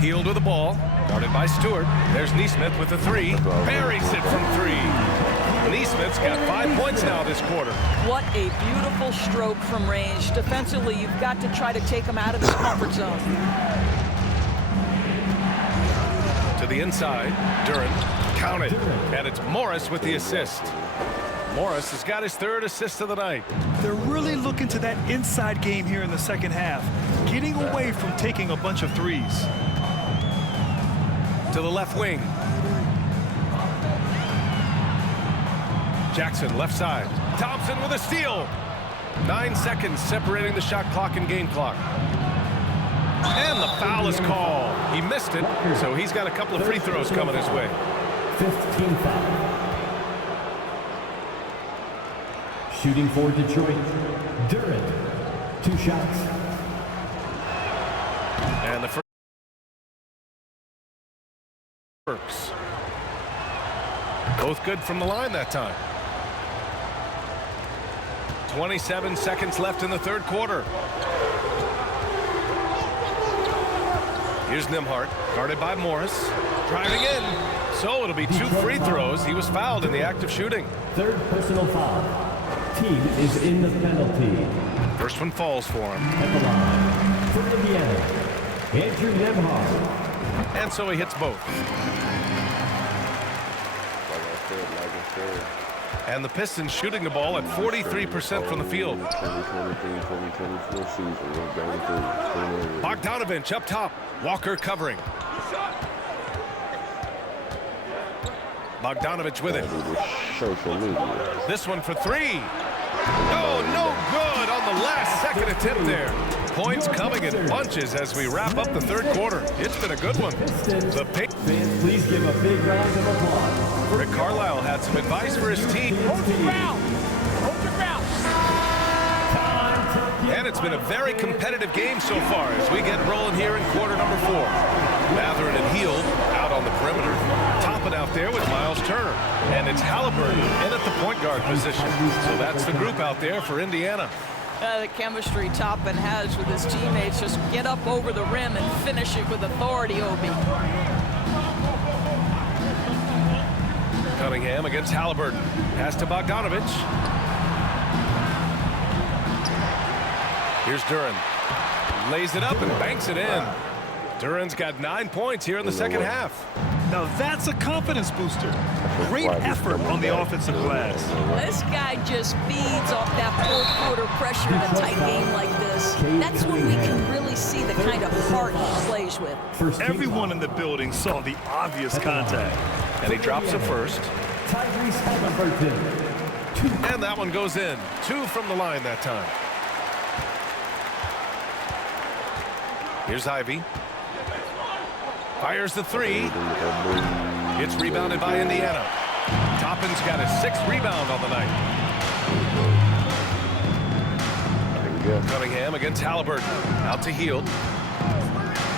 Hield with the ball. Guarded by Stewart. There's Nesmith with the 3. Buries it from 3. Neesmith's got 5 points now this quarter. What a beautiful stroke from range. Defensively, you've got to try to take him out of his comfort zone. To the inside, Duren counted, and it's Morris with the assist. Morris has got his 3rd assist of the night. They're really looking to that inside game here in the second half, getting away from taking a bunch of threes. To the left wing. Jackson, left side. Thompson with a steal. 9 seconds separating the shot clock and game clock. And the foul is called. He missed it, so he's got a couple of free throws coming his way. 15 foul. Shooting for Detroit, Duren. 2 shots. And the first works. Both good from the line that time. 27 seconds left in the 3rd quarter. Here's Nembhard, guarded by Morris. Driving in. So it'll be 2 free throws. He was fouled in the act of shooting. 3rd personal foul. Team is in the penalty. First one falls for him. At the line, for Indiana, Andrew Nembhard. And so he hits both. And the Pistons shooting the ball at 43% from the field. Bogdanovich up top. Walker covering. Bogdanovich with it. This one for 3. Oh, no good on the last second attempt there. Points coming in bunches as we wrap up the 3rd quarter. It's been a good one. The Fans, please give a big round of applause. Rick Carlisle had some advice for his team. Hold your ground. Hold your ground. And it's been a very competitive game so far as we get rolling here in quarter number 4. Mathurin and Hield out on the perimeter. Topping out there with Miles Turner. And it's Halliburton in at the point guard position. So that's the group out there for Indiana. The chemistry Toppin has with his teammates. Just get up over the rim and finish it with authority, Obi. Cunningham against Halliburton. Pass to Bogdanovich. Here's Duren. Lays it up and banks it in. Duren's got 9 points here in the second half. Now that's a confidence booster. Great effort on the offensive glass. This guy just feeds off that 4th quarter pressure in a tight game like this. That's when we can really see the kind of heart he plays with. Everyone in the building saw the obvious contact. And he drops it first. Tyrese Halliburton. And that one goes in. 2 from the line that time. Here's Ivy. Fires the 3. It's rebounded by Indiana. Toppin's got his 6th rebound on the night. Cunningham against Halliburton. Out to Hield.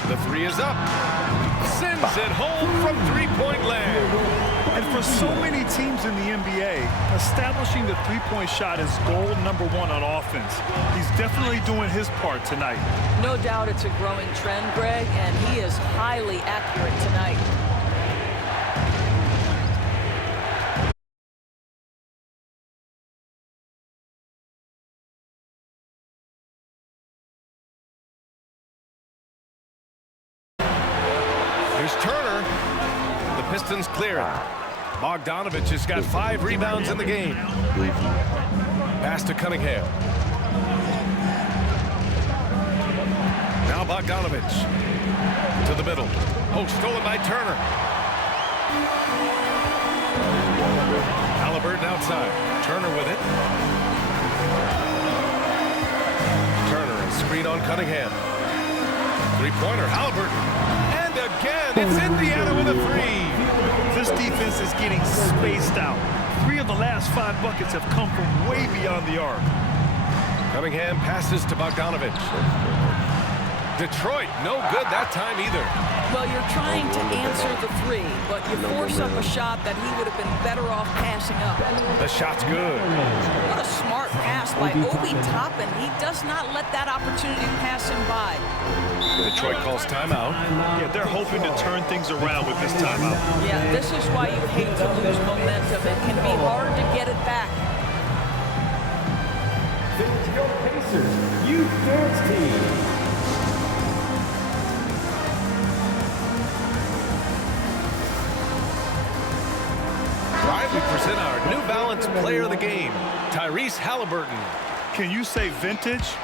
The 3 is up. Sends it home from 3-point land. And for so many teams in the NBA, establishing the 3-point shot is goal number 1 on offense. He's definitely doing his part tonight. No doubt it's a growing trend, Greg, and he is highly accurate tonight. Here's Turner. The Pistons clear it. Bogdanovich has got 5 rebounds in the game. Pass to Cunningham. Now Bogdanovich to the middle. Oh, stolen by Turner. Halliburton outside. Turner with it. Turner and screen on Cunningham. 3-pointer, Halliburton. And again, it's Indiana with a 3. This defense is getting spaced out. 3 of the last 5 buckets have come from way beyond the arc. Cunningham passes to Bogdanovich. Detroit, no good that time either. Well, you're trying to answer the 3, but you force up a shot that he would have been better off passing up. The shot's good. What a smart pass by Obi Toppin. He does not let that opportunity pass him by. Detroit calls timeout. Yeah, they're hoping to turn things around with this timeout. Yeah, this is why you hate to lose momentum. It can be hard to get it back. San Antonio Pacers Youth Dance Team. Right, we present our New Balance Player of the Game, Tyrese Halliburton. Can you say vintage?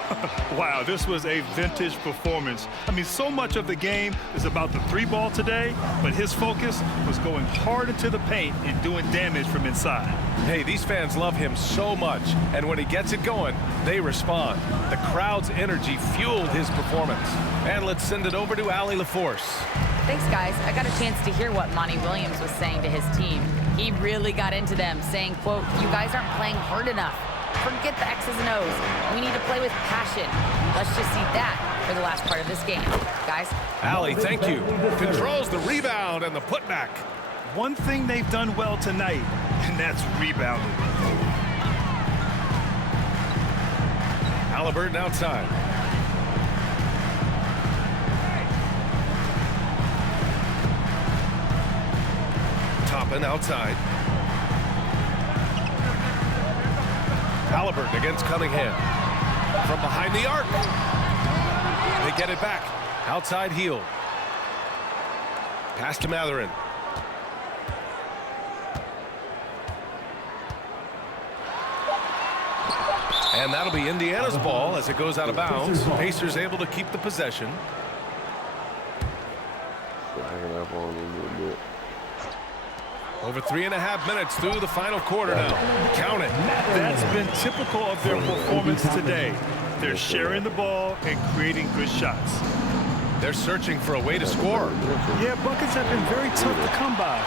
Wow, this was a vintage performance. I mean, so much of the game is about the three ball today, but his focus was going hard into the paint and doing damage from inside. Hey, these fans love him so much, and when he gets it going, they respond. The crowd's energy fueled his performance. And let's send it over to Allie LaForce. Thanks, guys. I got a chance to hear what Monty Williams was saying to his team. He really got into them, saying, quote, "You guys aren't playing hard enough. Forget the X's and O's. We need to play with passion." Let's just see that for the last part of this game, guys. Allie, thank you. Controls the rebound and the putback. One thing they've done well tonight, and that's rebounding. Halliburton outside. Toppin outside. Halliburton against Cunningham. From behind the arc. They get it back. Outside heel. Pass to Mathurin. And that'll be Indiana's ball as it goes out of bounds. Pacers able to keep the possession. Slacking up on him a little bit. Over 3.5 minutes through the final quarter now. Count it. That's been typical of their performance today. They're sharing the ball and creating good shots. They're searching for a way to score. Yeah, buckets have been very tough to come by.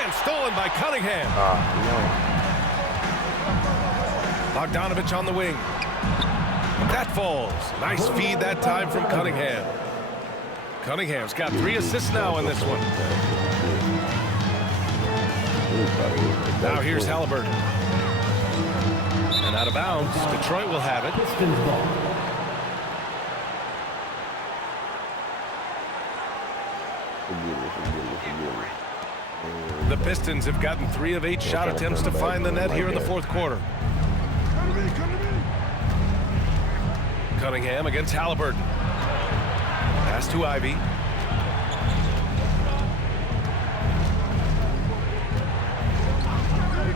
And stolen by Cunningham. Bogdanovich on the wing. That falls. Nice feed that time from Cunningham. Cunningham's got 3 assists now in this one. Now here's Halliburton. And out of bounds. Detroit will have it. Pistons ball. The Pistons have gotten 3 of 8 shot attempts to find the net here in the fourth quarter. Cunningham against Halliburton. Pass to Ivy.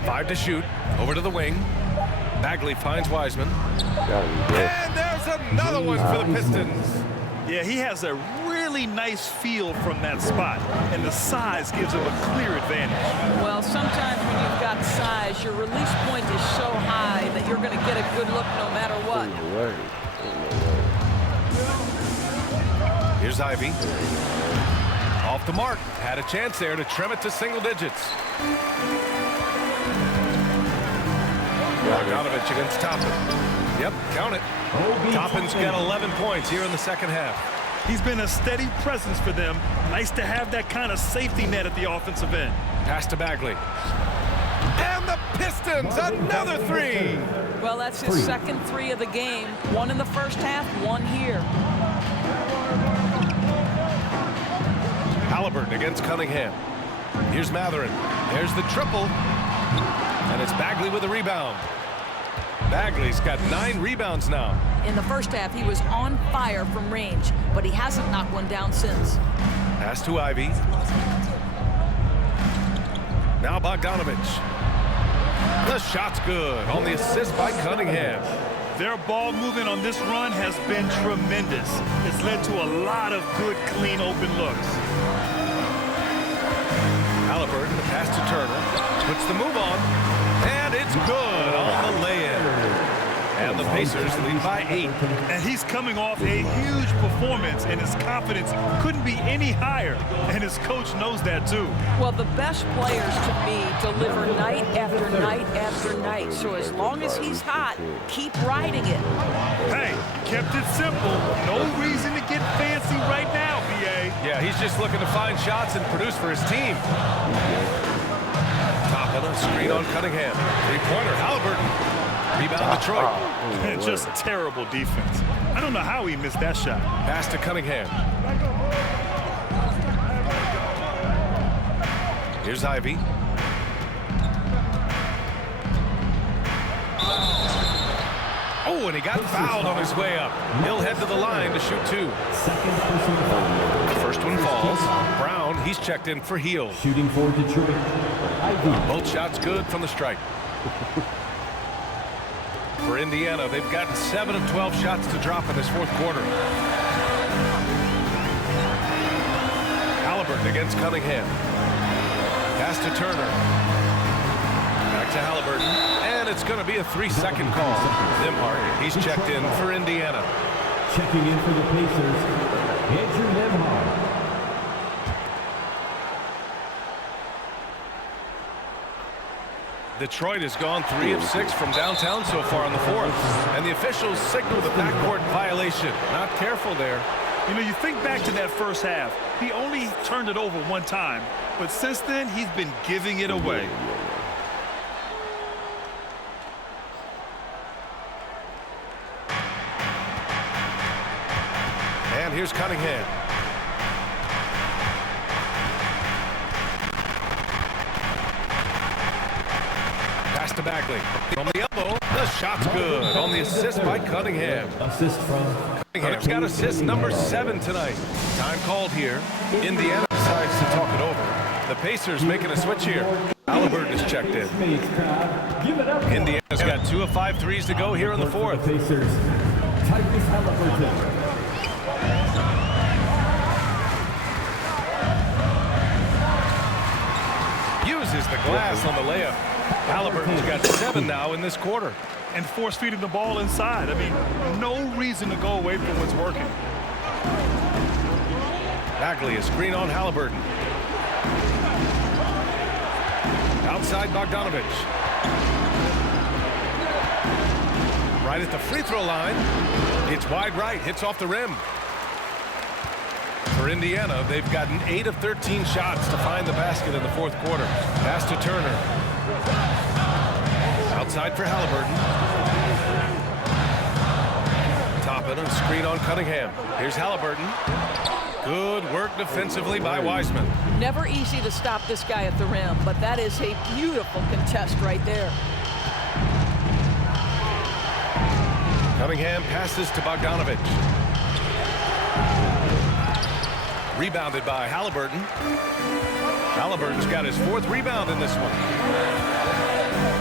Five to shoot. Over to the wing. Bagley finds Wiseman. And there's another one for the Pistons. Yeah, he has a really nice feel from that spot, and the size gives him a clear advantage. Well, sometimes when you've got size, your release point is so high that you're going to get a good look no matter what. Here's Ivy. Off the mark. Had a chance there to trim it to single digits. Bogdanovich against Toppin. Yep, count it. Toppin's got 11 points here in the second half. He's been a steady presence for them. Nice to have that kind of safety net at the offensive end. Pass to Bagley. And the Pistons, another 3. Well, that's his second 3 of the game. 1 in the first half, 1 here. Halliburton against Cunningham. Here's Mathurin. There's the triple. And it's Bagley with a rebound. Bagley's got 9 rebounds now. In the first half, he was on fire from range, but he hasn't knocked one down since. Pass to Ivy. Now Bogdanovich. The shot's good on the assist by Cunningham. Their ball movement on this run has been tremendous. It's led to a lot of good, clean, open looks. Halliburton, the pass to Turner. Puts the move on. And it's good on the lay-in. And the Pacers lead by 8. And he's coming off a huge performance, and his confidence couldn't be any higher. And his coach knows that, too. Well, the best players, to me, deliver night after night after night. So as long as he's hot, keep riding it. Hey, kept it simple. No reason to get fancy right now, B.A. Yeah, he's just looking to find shots and produce for his team. Toppin, a screen on Cunningham. Three-pointer, Halliburton. Rebound Detroit. Just terrible defense. I don't know how he missed that shot. Pass to Cunningham. Here's Ivy. Oh, and he got fouled on his way up. He'll head to the line to shoot 2. The first one falls. Brown, he's checked in for Hield. Shooting for Detroit. Ivy. Both shots good from the stripe. For Indiana, they've gotten 7 of 12 shots to drop in this fourth quarter. Halliburton against Cunningham. Pass to Turner. Back to Halliburton. And it's going to be a 3-second call. Nembhard, he's checked in for Indiana. Checking in for the Pacers, Andrew Nembhard. Detroit has gone 3 of 6 from downtown so far in the fourth. And the officials signal the backcourt violation. Not careful there. You know, you think back to that first half. He only turned it over one time. But since then, he's been giving it away. And here's Cunningham. Pass to Bagley. From the elbow, the shot's good on the assist by Cunningham. Assist from Cunningham's got assist number 7 tonight. Time called here. Indiana decides to talk it over. The Pacers making a switch here. Halliburton is checked in. Indiana's got 2 of 5 threes to go here in the fourth. Pacers, Tyrese Halliburton. Uses the glass on the layup. Halliburton's got 7 now in this quarter. And force feeding the ball inside. I mean, no reason to go away from what's working. Bagley, a screen on Halliburton. Outside Bogdanovich. Right at the free throw line. It's wide right, hits off the rim. For Indiana, they've gotten 8 of 13 shots to find the basket in the fourth quarter. Pass to Turner. Outside for Halliburton. Toppin, a screen on Cunningham. Here's Halliburton. Good work defensively by Wiseman. Never easy to stop this guy at the rim, but that is a beautiful contest right there. Cunningham passes to Bogdanovich. Rebounded by Halliburton. Halliburton's got his 4th rebound in this one.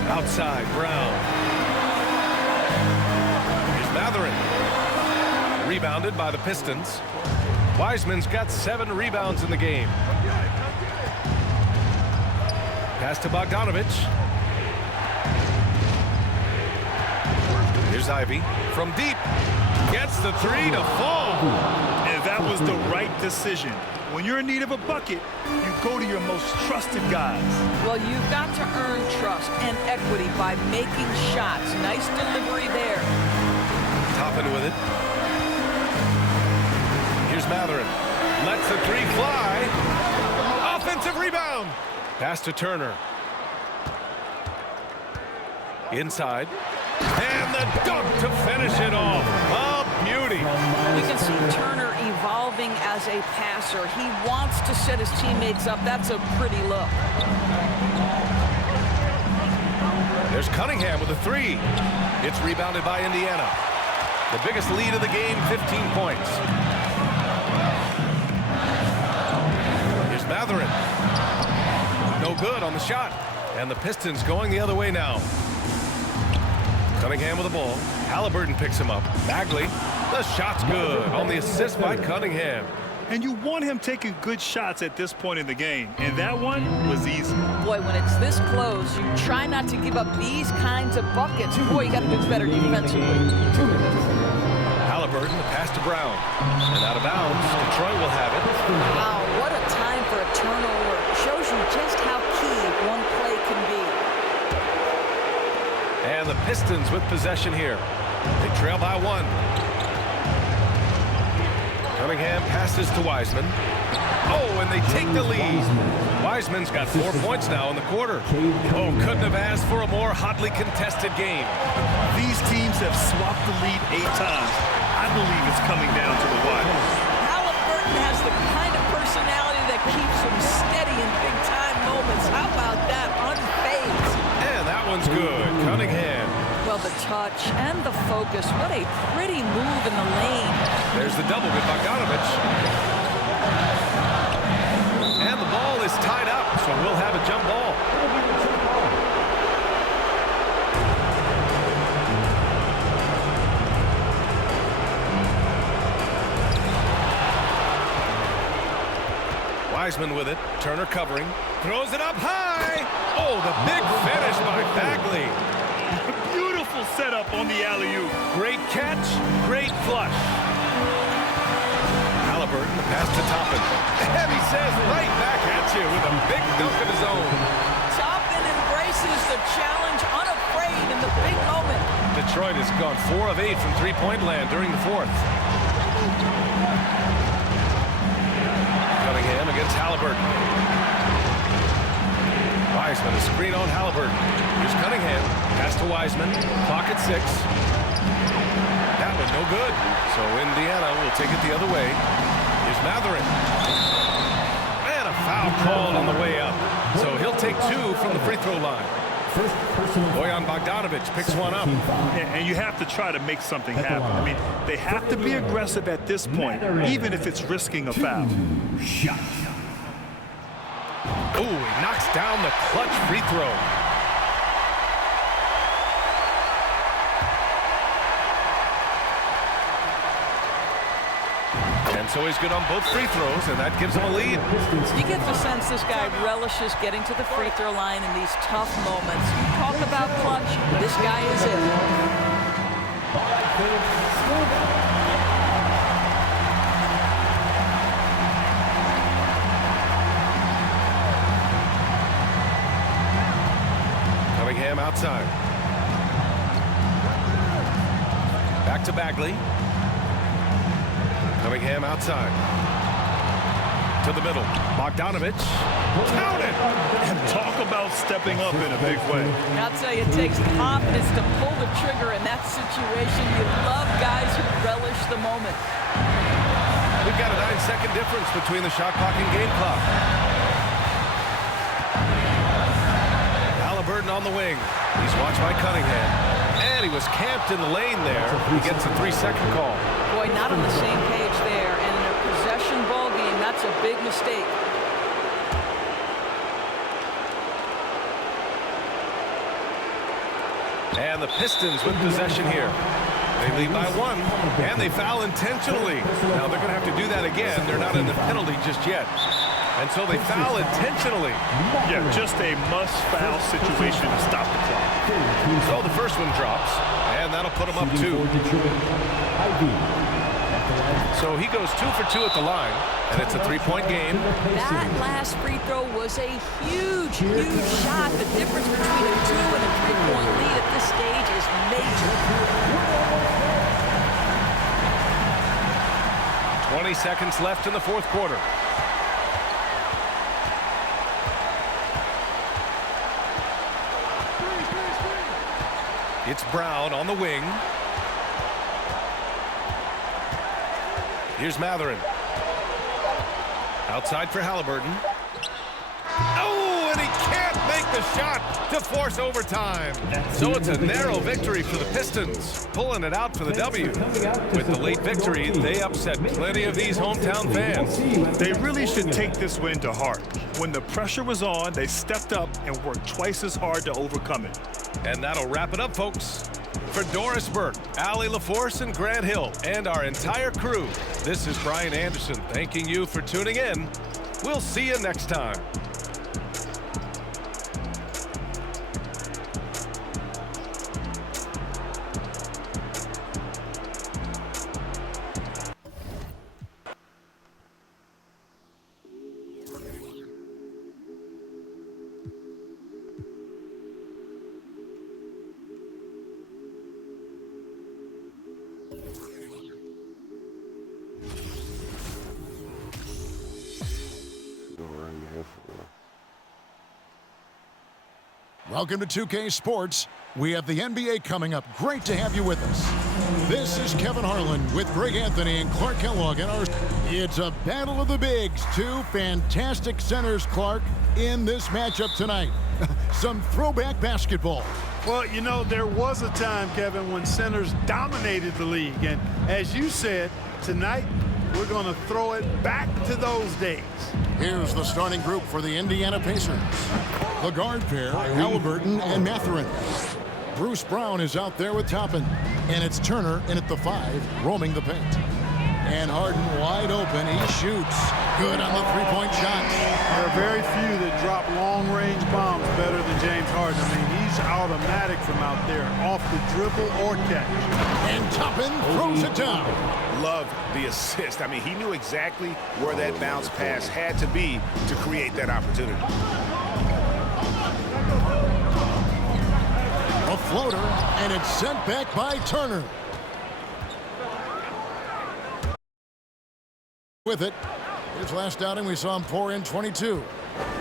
Outside, Brown. Here's Mathurin. Rebounded by the Pistons. Wiseman's got 7 rebounds in the game. Pass to Bogdanovich. Here's Ivy from deep. Gets the 3 to fall. And that was the right decision. When you're in need of a bucket, you go to your most trusted guys. Well, you've got to earn trust and equity by making shots. Nice delivery there. Toppin with it. Here's Mathurin. Lets the 3 fly. Offensive rebound. Pass to Turner. Inside. And the dunk to finish it off. A beauty. You can see Turner evolving as a passer. He wants to set his teammates up. That's a pretty look. There's Cunningham with a 3. It's rebounded by Indiana. The biggest lead of the game, 15 points. Here's Mathurin. No good on the shot. And the Pistons going the other way now. Cunningham with the ball. Halliburton picks him up. Bagley. The shot's good on the assist by Cunningham. And you want him taking good shots at this point in the game. And that one was easy. Boy, when it's this close, you try not to give up these kinds of buckets. Boy, you got to do better defensively. Halliburton, the pass to Brown. And out of bounds, Detroit will have it. Wow, what a time for a turnover. Shows you just how key one play can be. And the Pistons with possession here. They trail by 1. Cunningham passes to Wiseman. Oh, and they take the lead. Wiseman's got 4 points now in the quarter. Oh, couldn't have asked for a more hotly contested game. These teams have swapped the lead 8 times. I believe it's coming down to the wire. Halliburton has the kind of personality that keeps him steady in big-time moments. How about that? Unfazed. And that one's good. Cunningham. Well, the touch and the focus. What a pretty move in the lane. There's the double with Bogdanovich. And the ball is tied up, so we'll have a jump ball. Wiseman with it. Turner covering. Throws it up high. Oh, the big finish by Bagley. Beautiful setup on the alley-oop. Great catch, great flush. Halliburton, the pass to Toppin. And he says right back at you with a big dunk of his own. Toppin embraces the challenge unafraid in the big moment. Detroit has gone 4 of 8 from three-point land during the fourth. Cunningham against Halliburton. Wiseman, a screen on Halliburton. Here's Cunningham. Pass to Wiseman. Clock at 6. That one no good. So Indiana will take it the other way. Here's Mathurin. And a foul called on the way up. So he'll take 2 from the free throw line. Bojan Bogdanovich picks one up. And you have to try to make something happen. I mean, they have to be aggressive at this point, even if it's risking a foul. Ooh, he knocks down the clutch free throw. And so he's good on both free throws, and that gives him a lead. You get the sense this guy relishes getting to the free throw line in these tough moments. You talk about clutch, this guy is it. Cunningham outside. Back to Bagley. Cunningham outside. To the middle. Bogdanovich. Count it! And talk about stepping up in a big way. I'll tell you, it takes confidence to pull the trigger in that situation. You love guys who relish the moment. We've got a 9-second difference between the shot clock and game clock. Halliburton on the wing. He's watched by Cunningham. And he was camped in the lane there. He gets a 3-second call. Boy, not on the same page there. And in a possession ball game, that's a big mistake. And the Pistons with possession here. They lead by 1, and they foul intentionally. Now they're going to have to do that again. They're not in the penalty just yet. And so they foul intentionally. Yeah, just a must-foul situation to stop the clock. So the first one drops, and that'll put him up 2. So he goes 2 for 2 at the line, and it's a 3-point game. That last free throw was a huge, huge shot. The difference between a 2 and a 3-point lead at this stage is major. 20 seconds left in the fourth quarter. It's Brown on the wing. Here's Mathurin. Outside for Halliburton. Oh, and he can't make the shot to force overtime. So it's a narrow victory for the Pistons, pulling it out for the W. With the late victory, they upset plenty of these hometown fans. They really should take this win to heart. When the pressure was on, they stepped up and worked twice as hard to overcome it. And that'll wrap it up, folks. For Doris Burke, Allie LaForce, and Grant Hill, and our entire crew, this is Brian Anderson thanking you for tuning in. We'll see you next time. Welcome to 2K Sports. We have the NBA coming up. Great to have you with us. This is Kevin Harlan with Greg Anthony and Clark Kellogg. It's a battle of the bigs. Two fantastic centers, Clark, in this matchup tonight. Some throwback basketball. Well, you know, there was a time, Kevin, when centers dominated the league. And as you said, tonight we're going to throw it back to those days. Here's the starting group for the Indiana Pacers. The guard pair, Halliburton and Mathurin. Bruce Brown is out there with Toppin. And it's Turner in at the 5, roaming the paint. And Harden wide open. He shoots. Good on the three-point shot. There are very few that drop long-range bombs better than James Harden. I mean, he's automatic from out there, off the dribble or catch. And Toppin throws it down. Loved the assist. I mean, he knew exactly where that bounce pass had to be to create that opportunity. A floater, and it's sent back by Turner. With it, his last outing we saw him pour in 22.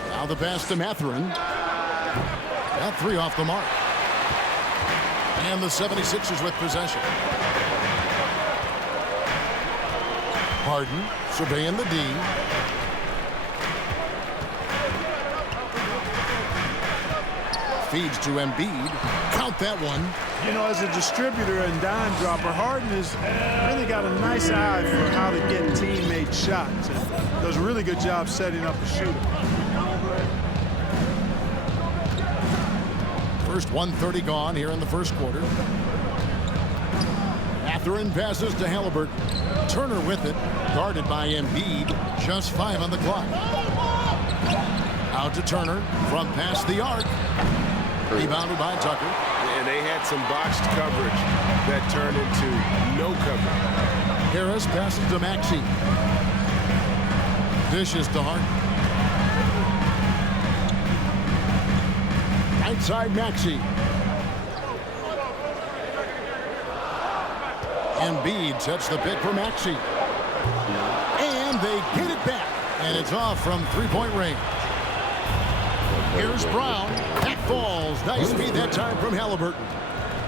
Now the pass to Mathurin. That 3 off the mark. And the 76ers with possession. Harden surveying the D. Feeds to Embiid. Count that one. You know, as a distributor and dime dropper, Harden has really got a nice eye for how to get teammate shots. And does a really good job setting up a shooter. First 1:30 gone here in the first quarter. Mathurin passes to Halliburton. Turner with it, guarded by Embiid. Just 5 on the clock. Out to Turner from past the arc. Rebounded by Tucker. And they had some botched coverage that turned into no coverage. Harris passes to Maxey. Dishes to Harden. Right side Maxey. Embiid sets the pick for Maxey. And they get it back. And it's off from three-point range. Here's Brown. That falls. Nice feed that time from Halliburton.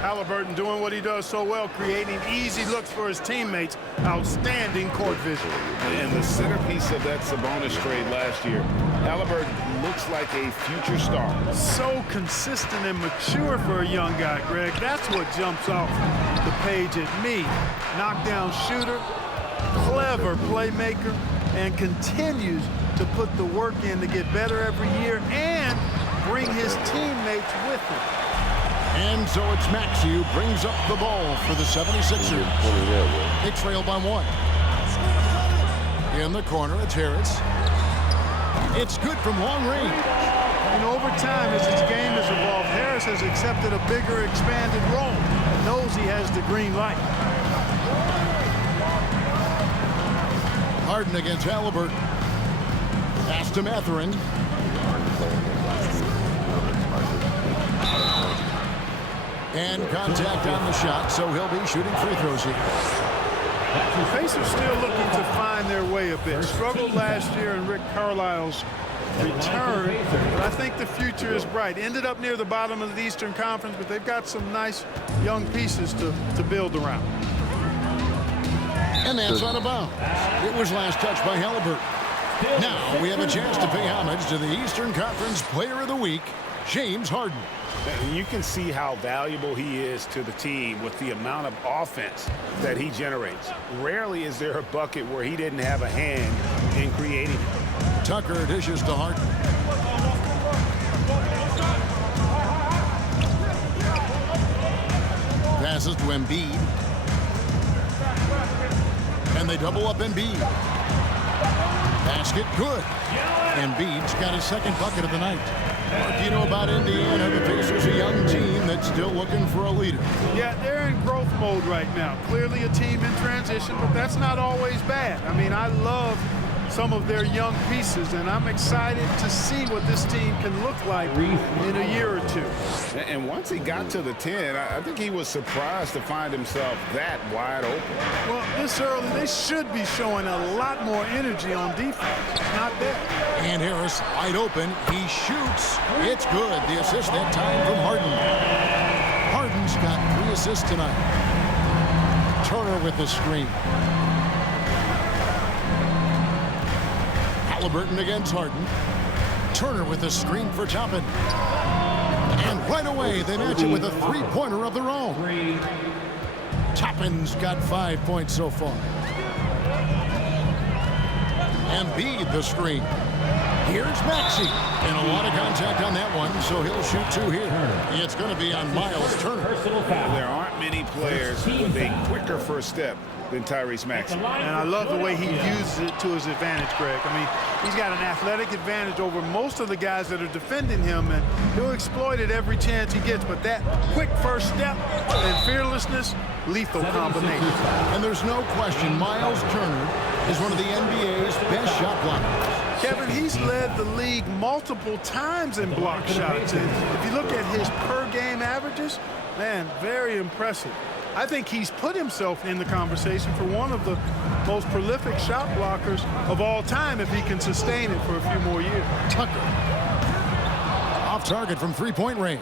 Halliburton doing what he does so well, creating easy looks for his teammates. Outstanding court vision. And the centerpiece of that Sabonis trade last year, Halliburton looks like a future star. So consistent and mature for a young guy, Greg. That's what jumps off the page at me. Knockdown shooter, clever playmaker, and continues to put the work in to get better every year and bring his teammates with him. And so it's Maxey who brings up the ball for the 76ers. They trail by 1. In the corner, it's Harris. It's good from long range. And over time, as his game has evolved, Harris has accepted a bigger, expanded role. Knows he has the green light. Harden against Halliburton. Pass to Mathurin. And contact on the shot, so he'll be shooting free throws here. The Pacers still looking to find their way a bit. Struggled last year in Rick Carlisle's return, but I think the future is bright. Ended up near the bottom of the Eastern Conference, but they've got some nice young pieces to build around. And that's out of bounds. It was last touched by Halliburton. Now we have a chance to pay homage to the Eastern Conference Player of the Week, James Harden. You can see how valuable he is to the team with the amount of offense that he generates. Rarely is there a bucket where he didn't have a hand in creating it. Tucker dishes to Harden. Passes to Embiid. And they double up Embiid. Basket good. Embiid's got his second bucket of the night. What do you know about Indiana? The Pacers, a young team that's still looking for a leader. Yeah, they're in growth mode right now. Clearly a team in transition, but that's not always bad. I mean, I love some of their young pieces, and I'm excited to see what this team can look like in a year or two. And once he got to the 10, I think he was surprised to find himself that wide open. Well, this early, they should be showing a lot more energy on defense. Not there. And Harris wide open. He shoots. It's good. The assist that time from Harden. Harden's got 3 assists tonight. Turner with the screen. Halliburton against Harden. Turner with the screen for Toppin. And right away, they match it with a three-pointer of their own. Toppin's got 5 points so far. Embiid the screen. Here's Maxey. And a lot of contact on that one, so he'll shoot 2 here. It's going to be on Miles Turner. There aren't many players with a quicker first step than Tyrese Maxey. And I love the way he uses it to his advantage, Greg. I mean, he's got an athletic advantage over most of the guys that are defending him, and he'll exploit it every chance he gets. But that quick first step and fearlessness, lethal combination. And there's no question Miles Turner is one of the NBA's best shot blockers. Kevin, he's led the league multiple times in block shots. And if you look at his per-game averages, man, very impressive. I think he's put himself in the conversation for one of the most prolific shot blockers of all time if he can sustain it for a few more years. Tucker. Off target from three-point range.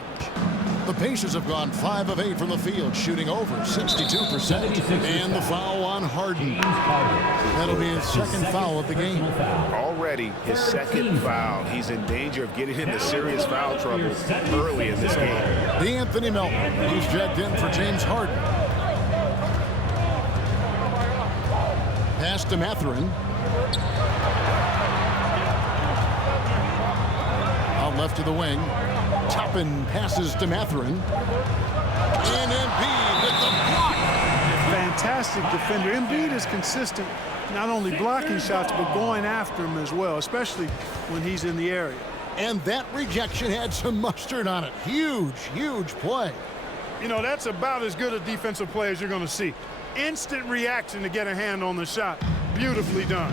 The Pacers have gone 5 of 8 from the field, shooting over 62%. And the foul on Harden. That'll be his second foul of the game. Already his second foul. He's in danger of getting into serious foul trouble early in this game. D'Anthony Melton. He's checked in for James Harden. Pass to Mathurin. Out left to the wing. Toppin passes to Mathurin. And Embiid with the block. Fantastic defender. Embiid is consistent, not only blocking shots, but going after him as well, especially when he's in the area. And that rejection had some mustard on it. Huge, huge play. You know, that's about as good a defensive play as you're going to see. Instant reaction to get a hand on the shot. Beautifully done.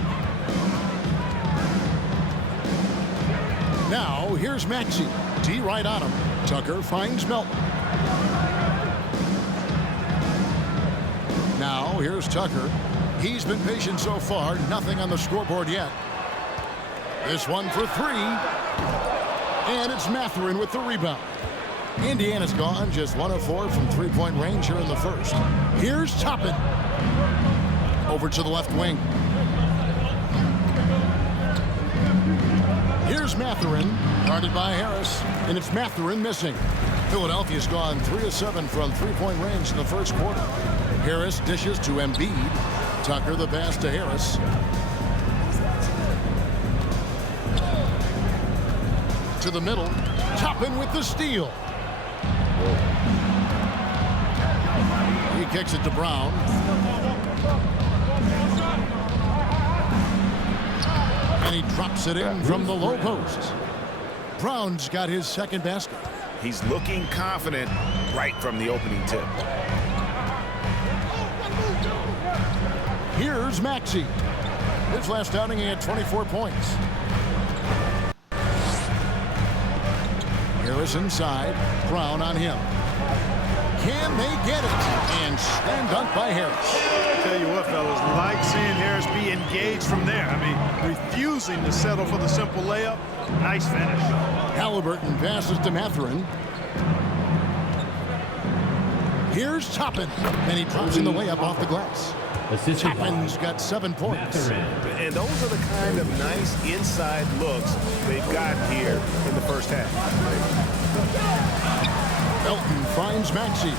Now, here's Maxey. D right on him. Tucker finds Melton. Now, here's Tucker. He's been patient so far. Nothing on the scoreboard yet. This one for 3. And it's Mathurin with the rebound. Indiana's gone just 1 of 4 from three-point range here in the first. Here's Toppin. Over to the left wing. Here's Mathurin, guarded by Harris, and it's Mathurin missing. Philadelphia's gone 3 of 7 from three-point range in the first quarter. Harris dishes to Embiid. Tucker the pass to Harris. To the middle. Toppin with the steal. He kicks it to Brown. And he drops it in from the low post. Brown's got his second basket. He's looking confident right from the opening tip. Here's Maxey. His last outing, he had 24 points. Harris inside. Brown on him. Can they get it? And slam dunk by Harris. Tell you what, fellas, like seeing Harris be engaged from there. I mean, refusing to settle for the simple layup. Nice finish. Halliburton passes to Mathurin. Here's Toppin. And he drops in the layup off the glass. Toppin's got 7 points. And those are the kind of nice inside looks they've got here in the first half. Melton finds Maxey.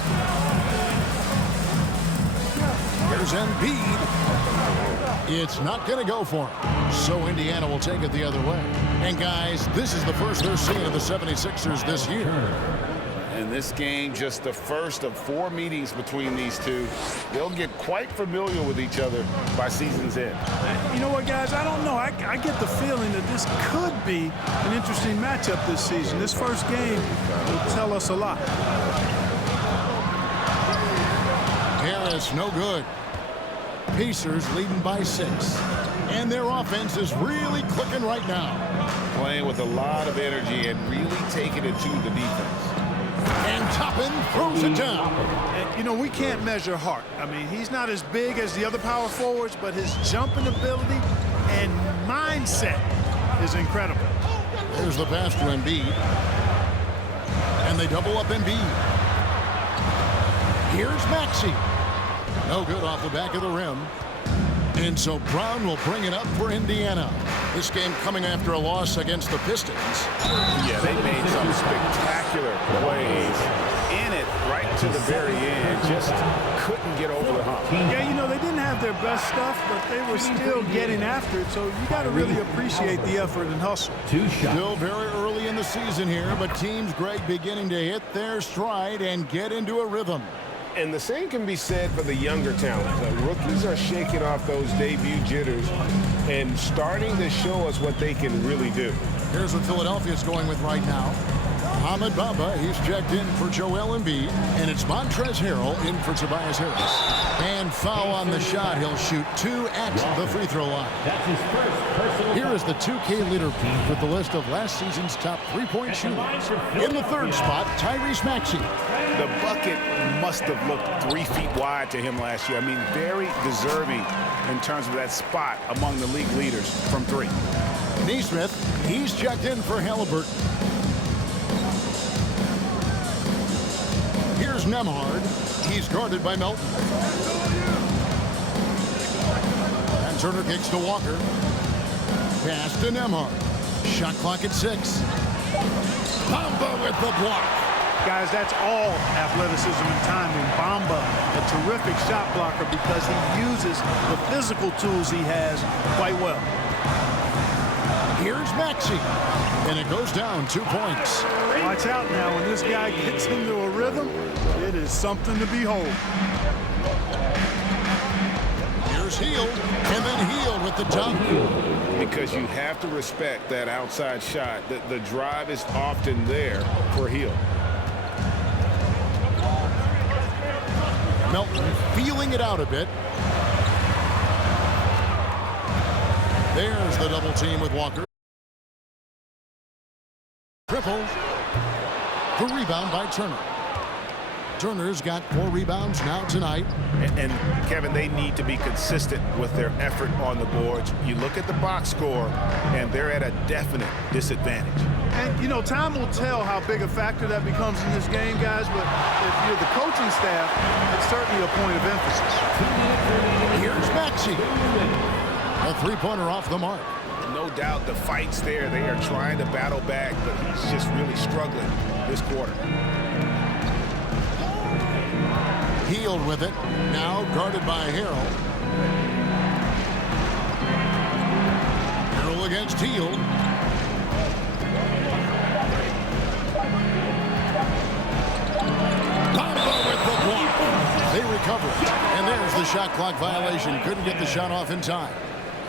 Here's Embiid. It's not going to go for him. So Indiana will take it the other way. And guys, this is the first they're seeing of the 76ers this year. And this game, just the first of 4 meetings between these two. They'll get quite familiar with each other by season's end. You know what, guys? I don't know. I get the feeling that this could be an interesting matchup this season. This first game will tell us a lot. Harris, no good. Pacers leading by 6. And their offense is really clicking right now. Playing with a lot of energy and really taking it to the defense. And Toppin throws it down. And, you know, we can't measure Hart. I mean, he's not as big as the other power forwards, but his jumping ability and mindset is incredible. There's the pass to Embiid. And they double up Embiid. Here's Maxey. No good off the back of the rim. And so Brown will bring it up for Indiana. This game coming after a loss against the Pistons. Yeah, they made some spectacular plays in it right to the very end. Just couldn't get over the hump. Yeah, you know, they didn't have their best stuff, but they were still getting after it. So you got to really appreciate the effort and hustle. Still very early in the season here, but teams, Greg, beginning to hit their stride and get into a rhythm. And the same can be said for the younger talent. The rookies are shaking off those debut jitters and starting to show us what they can really do. Here's what Philadelphia's going with right now. Ahmed Bamba, he's checked in for Joel Embiid, and it's Montrezl Harrell in for Tobias Harris. And foul on the shot. He'll shoot 2 at the free throw line. That's his first personal Here is the 2K leader with the list of last season's top three-point shooters. In the third spot, Tyrese Maxey. The bucket must have looked 3 feet wide to him last year. I mean, very deserving in terms of that spot among the league leaders from 3. Nesmith, he's checked in for Halliburton. Here's Nembhard. He's guarded by Melton. And Turner kicks to Walker. Pass to Nembhard. Shot clock at 6. Bamba with the block. Guys, that's all athleticism and timing. Bamba, a terrific shot blocker because he uses the physical tools he has quite well. Here's Maxey, and it goes down 2 points. Watch out now. When this guy gets into a rhythm, it is something to behold. Here's Hield, and then Hield with the dunk. Because you have to respect that outside shot. The drive is often there for Hield. Melton feeling it out a bit. There's the double team with Walker. Triple. The rebound by Turner. Turner's got 4 rebounds now tonight. And Kevin, they need to be consistent with their effort on the boards. You look at the box score, and they're at a definite disadvantage. And, you know, time will tell how big a factor that becomes in this game, guys, but if you're the coaching staff, it's certainly a point of emphasis. Here's Maxey. A 3-pointer off the mark. No doubt the fight's there. They are trying to battle back, but he's just really struggling this quarter. Hield with it. Now guarded by Harrell. Harrell against Hield. Bamba with the block. They recover. And there's the shot clock violation. Couldn't get the shot off in time.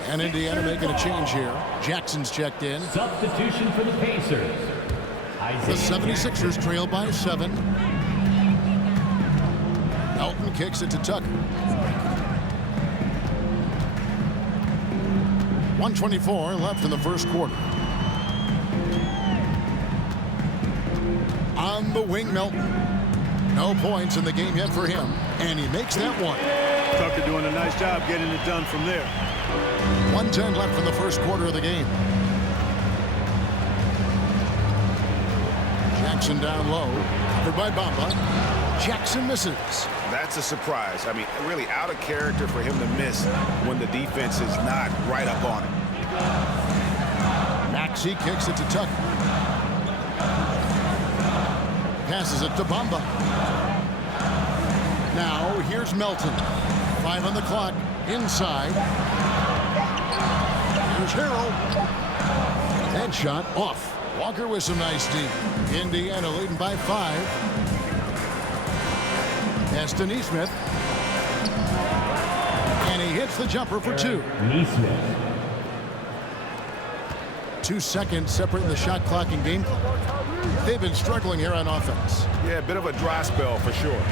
And Indiana making a change here. Jackson's checked in. Substitution for the Pacers. The 76ers trail by 7. Elton kicks it to Tucker. 1:24 left in the first quarter. On the wing, Melton. No points in the game yet for him, and he makes that one. Tucker doing a nice job getting it done from there. 1:10 left in the first quarter of the game. Jackson down low, covered by Bamba. Jackson misses. That's a surprise. I mean, really out of character for him to miss when the defense is not right up on him. Maxey kicks it to Tucker. Passes it to Bamba. Now here's Melton. 5 on the clock. Inside. Here's Harrell. Headshot off. Walker with some nice D. Indiana leading by 5. Pass to Nesmith. And he hits the jumper for 2. Nesmith. 2 seconds separating the shot clock and game clock. They've been struggling here on offense. Yeah, a bit of a dry spell for sure.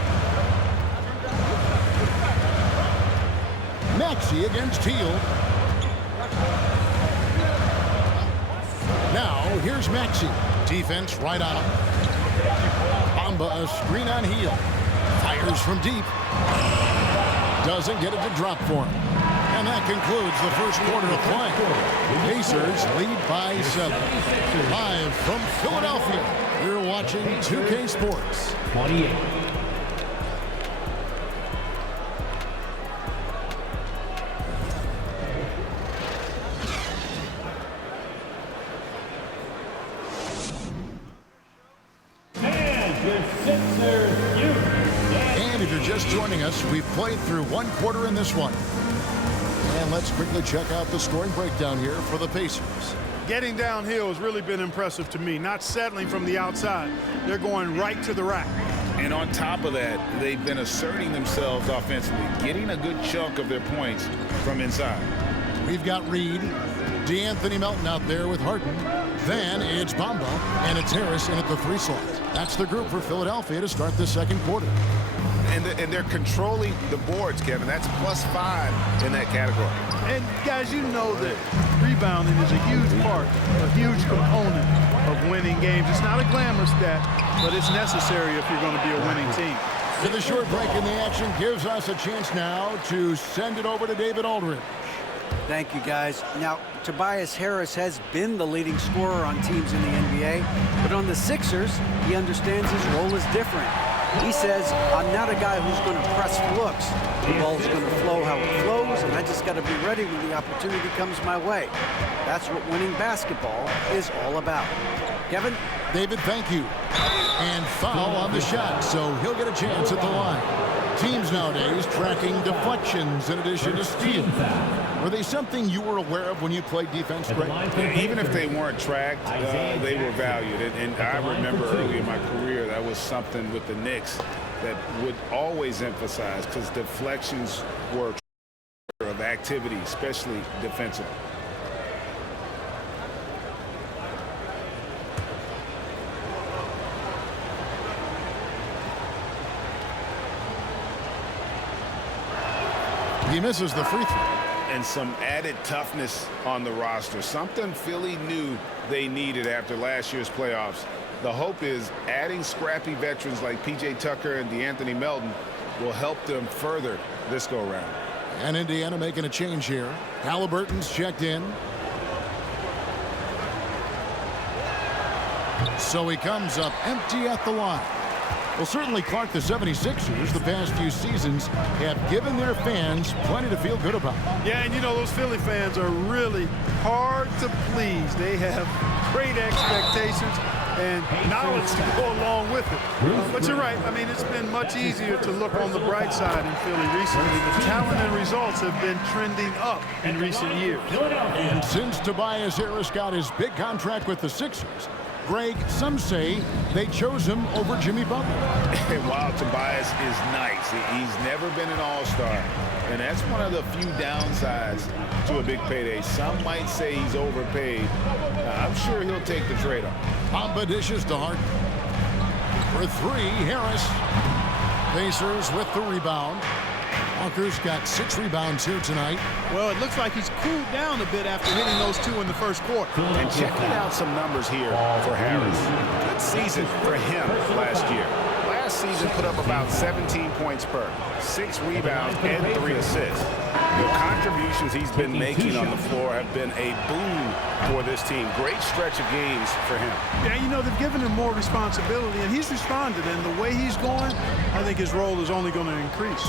Maxey against Teal. Now, here's Maxey. Defense right on him. Bamba a screen on Heel. Fires from deep. Doesn't get it to drop for him. And that concludes the first quarter of play. Pacers lead by 7. Live from Philadelphia, you're watching 2K Sports. 28. And if you're just joining us, we've played through one quarter in this one. And let's quickly check out the scoring breakdown here for the Pacers. Getting downhill has really been impressive to me, not settling from the outside. They're going right to the rack. And on top of that, they've been asserting themselves offensively, getting a good chunk of their points from inside. We've got Reed, DeAnthony Melton out there with Harden. Then it's Bamba, and it's Harris in at the 3 slot. That's the group for Philadelphia to start the second quarter. And they're controlling the boards, Kevin. That's +5 in that category. And guys, you know that rebounding is a huge part, a huge component of winning games. It's not a glamour stat, but it's necessary if you're going to be a winning team. So the short break in the action gives us a chance now to send it over to David Aldridge. Thank you, guys. Now, Tobias Harris has been the leading scorer on teams in the NBA, but on the Sixers, he understands his role is different. He says, I'm not a guy who's going to press looks. The ball's going to flow how it flows, and I just got to be ready when the opportunity comes my way. That's what winning basketball is all about. Kevin? David, thank you. And foul on the shot, so he'll get a chance at the line. Teams nowadays tracking deflections in addition to steals. Were they something you were aware of when you played defense, Greg? Even if they weren't tracked, they were valued. And I remember early in my career, that was something with the Knicks that would always emphasize, because deflections were of activity, especially defensively. He misses the free throw. And some added toughness on the roster. Something Philly knew they needed after last year's playoffs. The hope is adding scrappy veterans like P.J. Tucker and DeAnthony Melton will help them further this go-round. And Indiana making a change here. Halliburton's checked in. So he comes up empty at the line. Well, certainly, Clark, the 76ers the past few seasons have given their fans plenty to feel good about. Yeah, and you know, those Philly fans are really hard to please. They have great expectations and knowledge to go along with it. But you're right. I mean, it's been much easier to look on the bright side in Philly recently. The talent and results have been trending up in recent years. And since Tobias Harris got his big contract with the Sixers, Greg, some say they chose him over Jimmy Butler. While Tobias is nice, he's never been an all-star. And that's one of the few downsides to a big payday. Some might say he's overpaid. I'm sure he'll take the trade-off. Bamba dishes to Harden. For 3, Harris. Pacers with the rebound. Walker's got 6 rebounds here tonight. Well, it looks like he's cooled down a bit after hitting those 2 in the first quarter. And checking out some numbers here for Harris. Good season for him last year. Last season put up about 17 points per, 6 rebounds, and 3 assists. The contributions he's been making on the floor have been a boon for this team. Great stretch of games for him. Yeah, you know, they've given him more responsibility, and he's responded. And the way he's going, I think his role is only going to increase.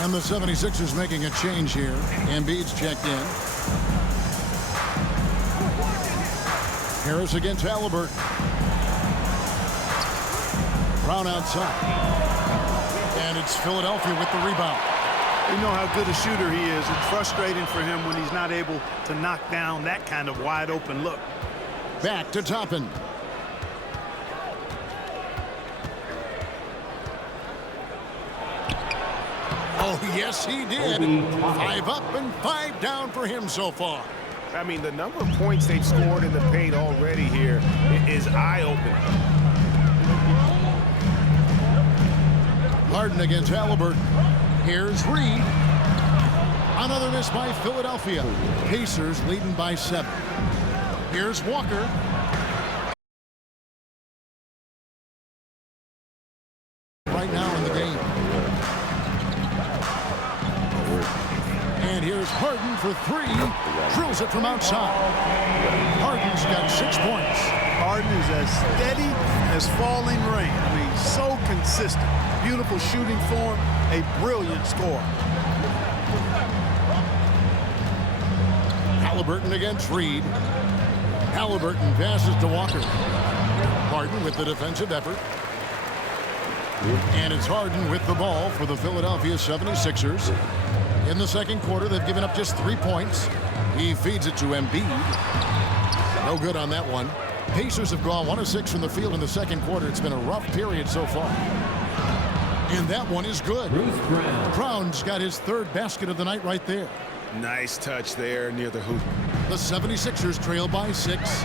And the 76ers making a change here. Embiid's checked in. Harris against Halliburton. Brown outside. And it's Philadelphia with the rebound. You know how good a shooter he is. It's frustrating for him when he's not able to knock down that kind of wide open look. Back to Toppin. Oh, yes, he did. 5 up and 5 down for him so far. I mean, the number of points they've scored in the paint already here is eye-opening. Harden against Halliburton. Here's Reed. Another miss by Philadelphia. Pacers leading by 7. Here's Walker. Right now in the game. And here's Harden for 3. Drills it from outside. Harden's got 6 points. Harden is as steady as falling rain. I mean, so consistent. Beautiful shooting form, a brilliant scorer. Halliburton against Reed. Halliburton passes to Walker. Harden with the defensive effort. And it's Harden with the ball for the Philadelphia 76ers. In the second quarter, they've given up just 3 points. He feeds it to Embiid. No good on that one. Pacers have gone 1 of 6 from the field in the second quarter. It's been a rough period so far. And that one is good. Brown's got his 3rd basket of the night right there. Nice touch there near the hoop. The 76ers trail by 6.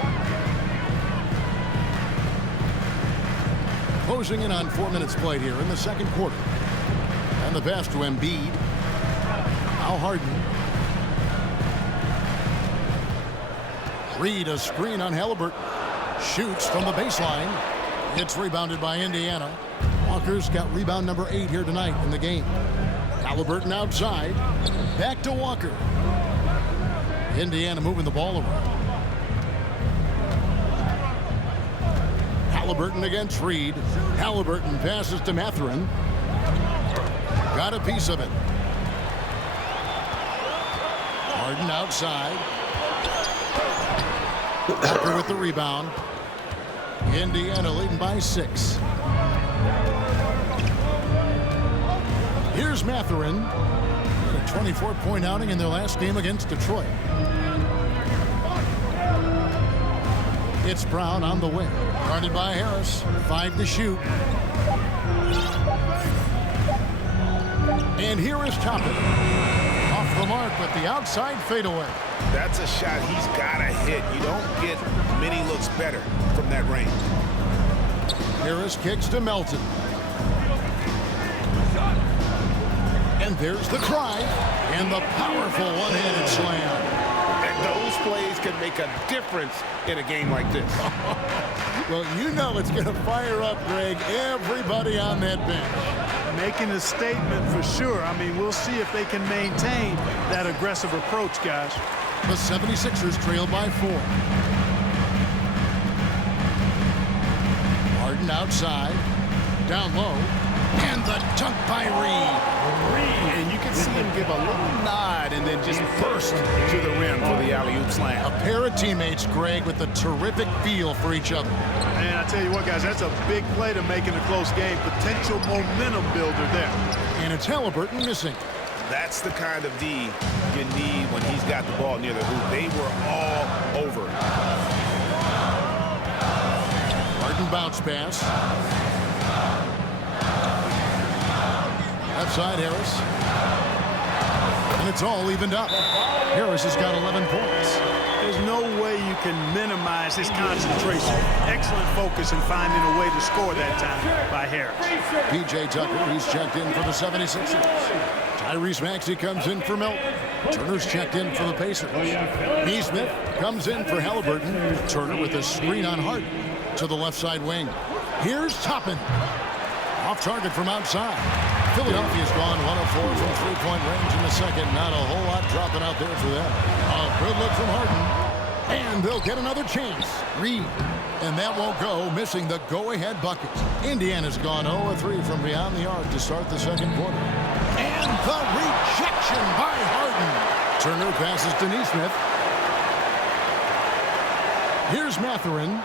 Closing in on 4 minutes played here in the second quarter. And the pass to Embiid. Now Harden. Reed, a screen on Halliburton. Shoots from the baseline. It's rebounded by Indiana. Walker's got rebound number 8 here tonight in the game. Halliburton outside. Back to Walker. Indiana moving the ball around. Halliburton against Reed. Halliburton passes to Mathurin. Got a piece of it. Harden outside. Walker with the rebound. Indiana leading by 6. Here's Mathurin. A 24-point outing in their last game against Detroit. It's Brown on the wing. Guarded by Harris. 5 to shoot. And here is Toppin. Off the mark with the outside fadeaway. That's a shot he's got to hit. You don't get many looks better from that range. Harris kicks to Melton. And there's the drive and the powerful one-handed slam. And those plays can make a difference in a game like this. Well, you know it's going to fire up, Greg, everybody on that bench. Making a statement for sure. I mean, we'll see if they can maintain that aggressive approach, guys. The 76ers trail by 4. Harden outside. Down low. And the dunk by Reed. And you can see him give a little nod and then just burst to the rim for the alley-oop slam. A pair of teammates, Greg, with a terrific feel for each other. And I tell you what, guys, that's a big play to make in a close game. Potential momentum builder there. And it's Halliburton missing. That's the kind of D you need when he's got the ball near the hoop. They were all over. Harden bounce pass. Outside Harris. And it's all evened up. Harris has got 11 points. There's no way you can minimize his concentration. Excellent focus in finding a way to score that time by Harris. P.J. Tucker, he's checked in for the 76ers. Tyrese Maxey comes in for Melton. Turner's checked in for the Pacers. Nesmith comes in for Halliburton. Turner with a screen on Harden to the left side wing. Here's Toppin. Off target from outside. Philadelphia's gone 1 of 4 from three-point range in the second. Not a whole lot dropping out there for them. A good look from Harden. And they'll get another chance. Reed. And that won't go, missing the go-ahead bucket. Indiana's gone 0 of 3 from beyond the arc to start the second quarter. And the rejection by Harden. Turner passes to Nesmith. Here's Mathurin.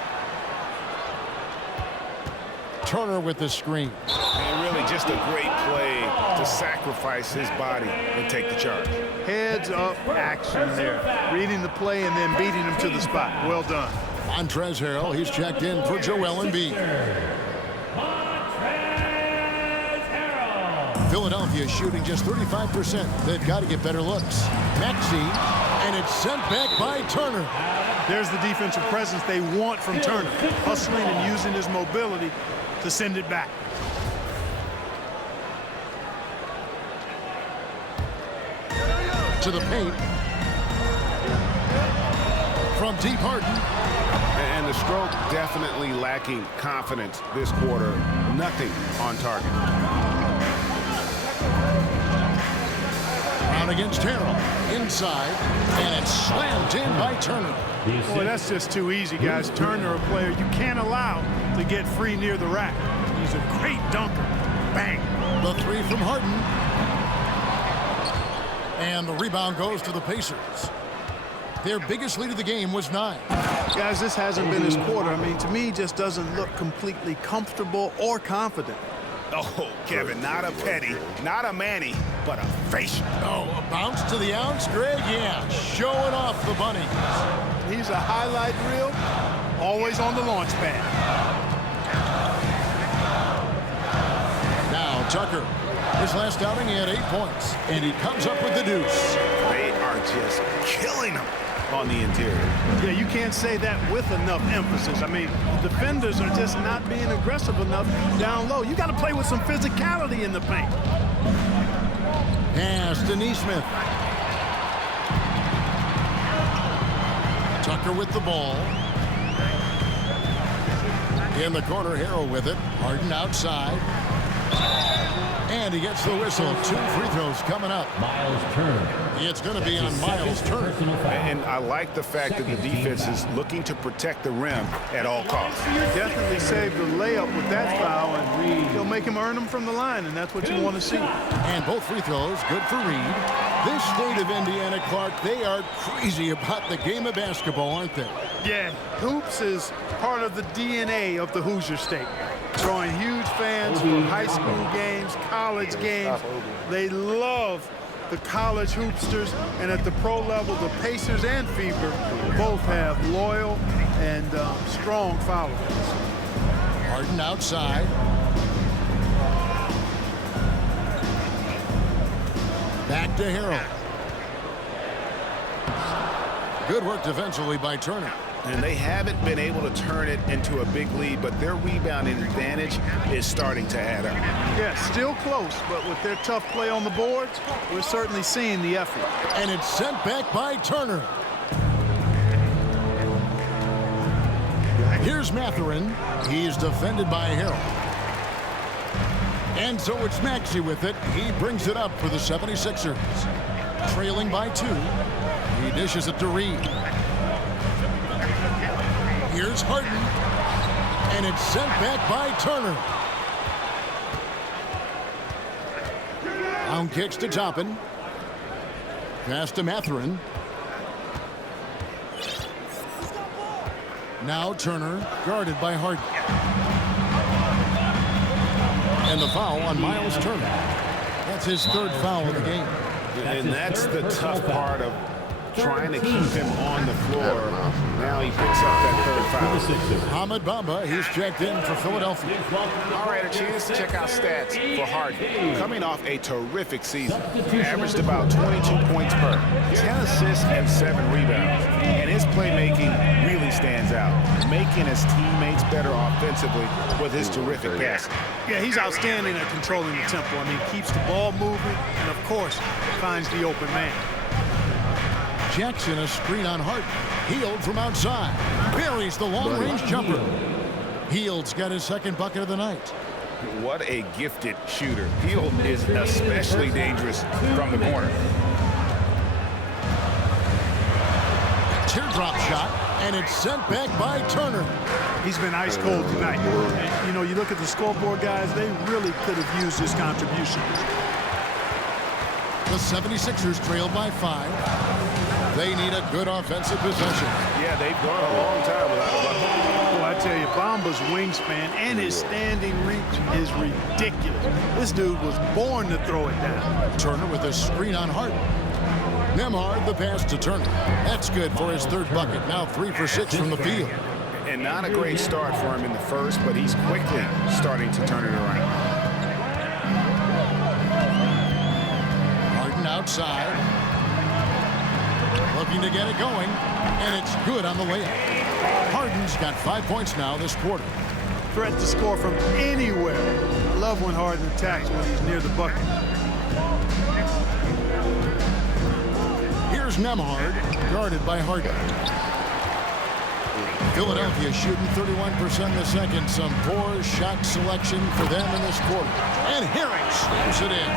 Turner with the screen. And really just a great play to sacrifice his body and take the charge. Heads up action there. Reading the play and then beating him to the spot. Well done. Montrezl Harrell, he's checked in for Joel Embiid. Philadelphia shooting just 35%. They've got to get better looks. Maxey, and it's sent back by Turner. There's the defensive presence they want from Turner. Hustling and using his mobility to send it back. to the paint. From deep, Harden. And the stroke definitely lacking confidence this quarter. Nothing on target. Brown against Harrell. Inside. And it's slammed in by Turner. Boy, that's just too easy, guys. Turner, a player you can't allow to get free near the rack. He's a great dunker. Bang. The three from Harden. And the rebound goes to the Pacers. Their biggest lead of the game was 9. Guys, this hasn't been his quarter. I mean, to me, just doesn't look completely comfortable or confident. Oh, Kevin, not a petty, not a Manny, but a facial. Oh, a bounce to the ounce, Greg? Yeah, showing off the bunny. He's a highlight reel, always on the launch pad. Now, Tucker. His last outing, he had 8 points, and he comes up with the deuce. They are just killing him on the interior. Yeah, you can't say that with enough emphasis. I mean, the defenders are just not being aggressive enough down low. You got to play with some physicality in the paint. Pass to Nesmith. Tucker with the ball. In the corner, Harrell with it. Harden outside. And he gets the whistle. 2 free throws coming up. Miles Turner. It's going to be on Miles Turner. And I like the fact that the defense is looking to protect the rim at all costs. Definitely saved the layup with that foul, and he'll make him earn them from the line, and that's what you want to see. And both free throws good for Reed. This state of Indiana, Clark, they are crazy about the game of basketball, aren't they? Yeah, hoops is part of the DNA of the Hoosier State. Drawing huge fans for high school games, college games. They love the college hoopsters, and at the pro level, the Pacers and Fever both have loyal and strong followers. Harden outside. Back to Harrell. Good work defensively by Turner. And they haven't been able to turn it into a big lead, but their rebounding advantage is starting to add up. Yeah, still close, but with their tough play on the boards, we're certainly seeing the effort. And it's sent back by Turner. Here's Mathurin. He's defended by Harrell. And so it's Maxey with it. He brings it up for the 76ers. Trailing by 2. He dishes it to Reed. Here's Harden. And it's sent back by Turner. Brown kicks to Toppin. Pass to Mathurin. Now Turner, guarded by Harden. And the foul on Miles Turner. That's his 3rd foul of the game. And that's the tough part of trying to keep him on the floor. Now he picks up that 3rd foul. Ahmed Bamba, he's checked in for Philadelphia. All right, a chance to check out stats for Harden. Coming off a terrific season. Averaged about 22 points per, 10 assists and 7 rebounds. And his playmaking really stands out, making his teammates better offensively with his terrific passing. Yeah, he's outstanding at controlling the tempo. I mean, keeps the ball moving and, of course, finds the open man. Jackson, a screen on Harden. Hield from outside. Buries the long-range jumper. Hield's got his 2nd bucket of the night. What a gifted shooter. Hield is especially dangerous from the corner. Teardrop shot, and it's sent back by Turner. He's been ice cold tonight. And, you know, you look at the scoreboard, guys, they really could have used his contribution. The 76ers trail by 5. They need a good offensive possession. Yeah, they've gone a long time without a bucket. Well, I tell you, Bamba's wingspan and his standing reach is ridiculous. This dude was born to throw it down. Turner with a screen on Harden. Nembhard the pass to Turner. That's good for his 3rd bucket. Now 3 for 6 from the field. And not a great start for him in the first, but he's quickly starting to turn it around. Harden outside. Looking to get it going, and it's good on the layup. Harden's got 5 points now this quarter. Threat to score from anywhere. I love when Harden attacks when he's near the bucket. Here's Nembhard, guarded by Harden. Philadelphia shooting 31% in the second. Some poor shot selection for them in this quarter. And Harris slams it in.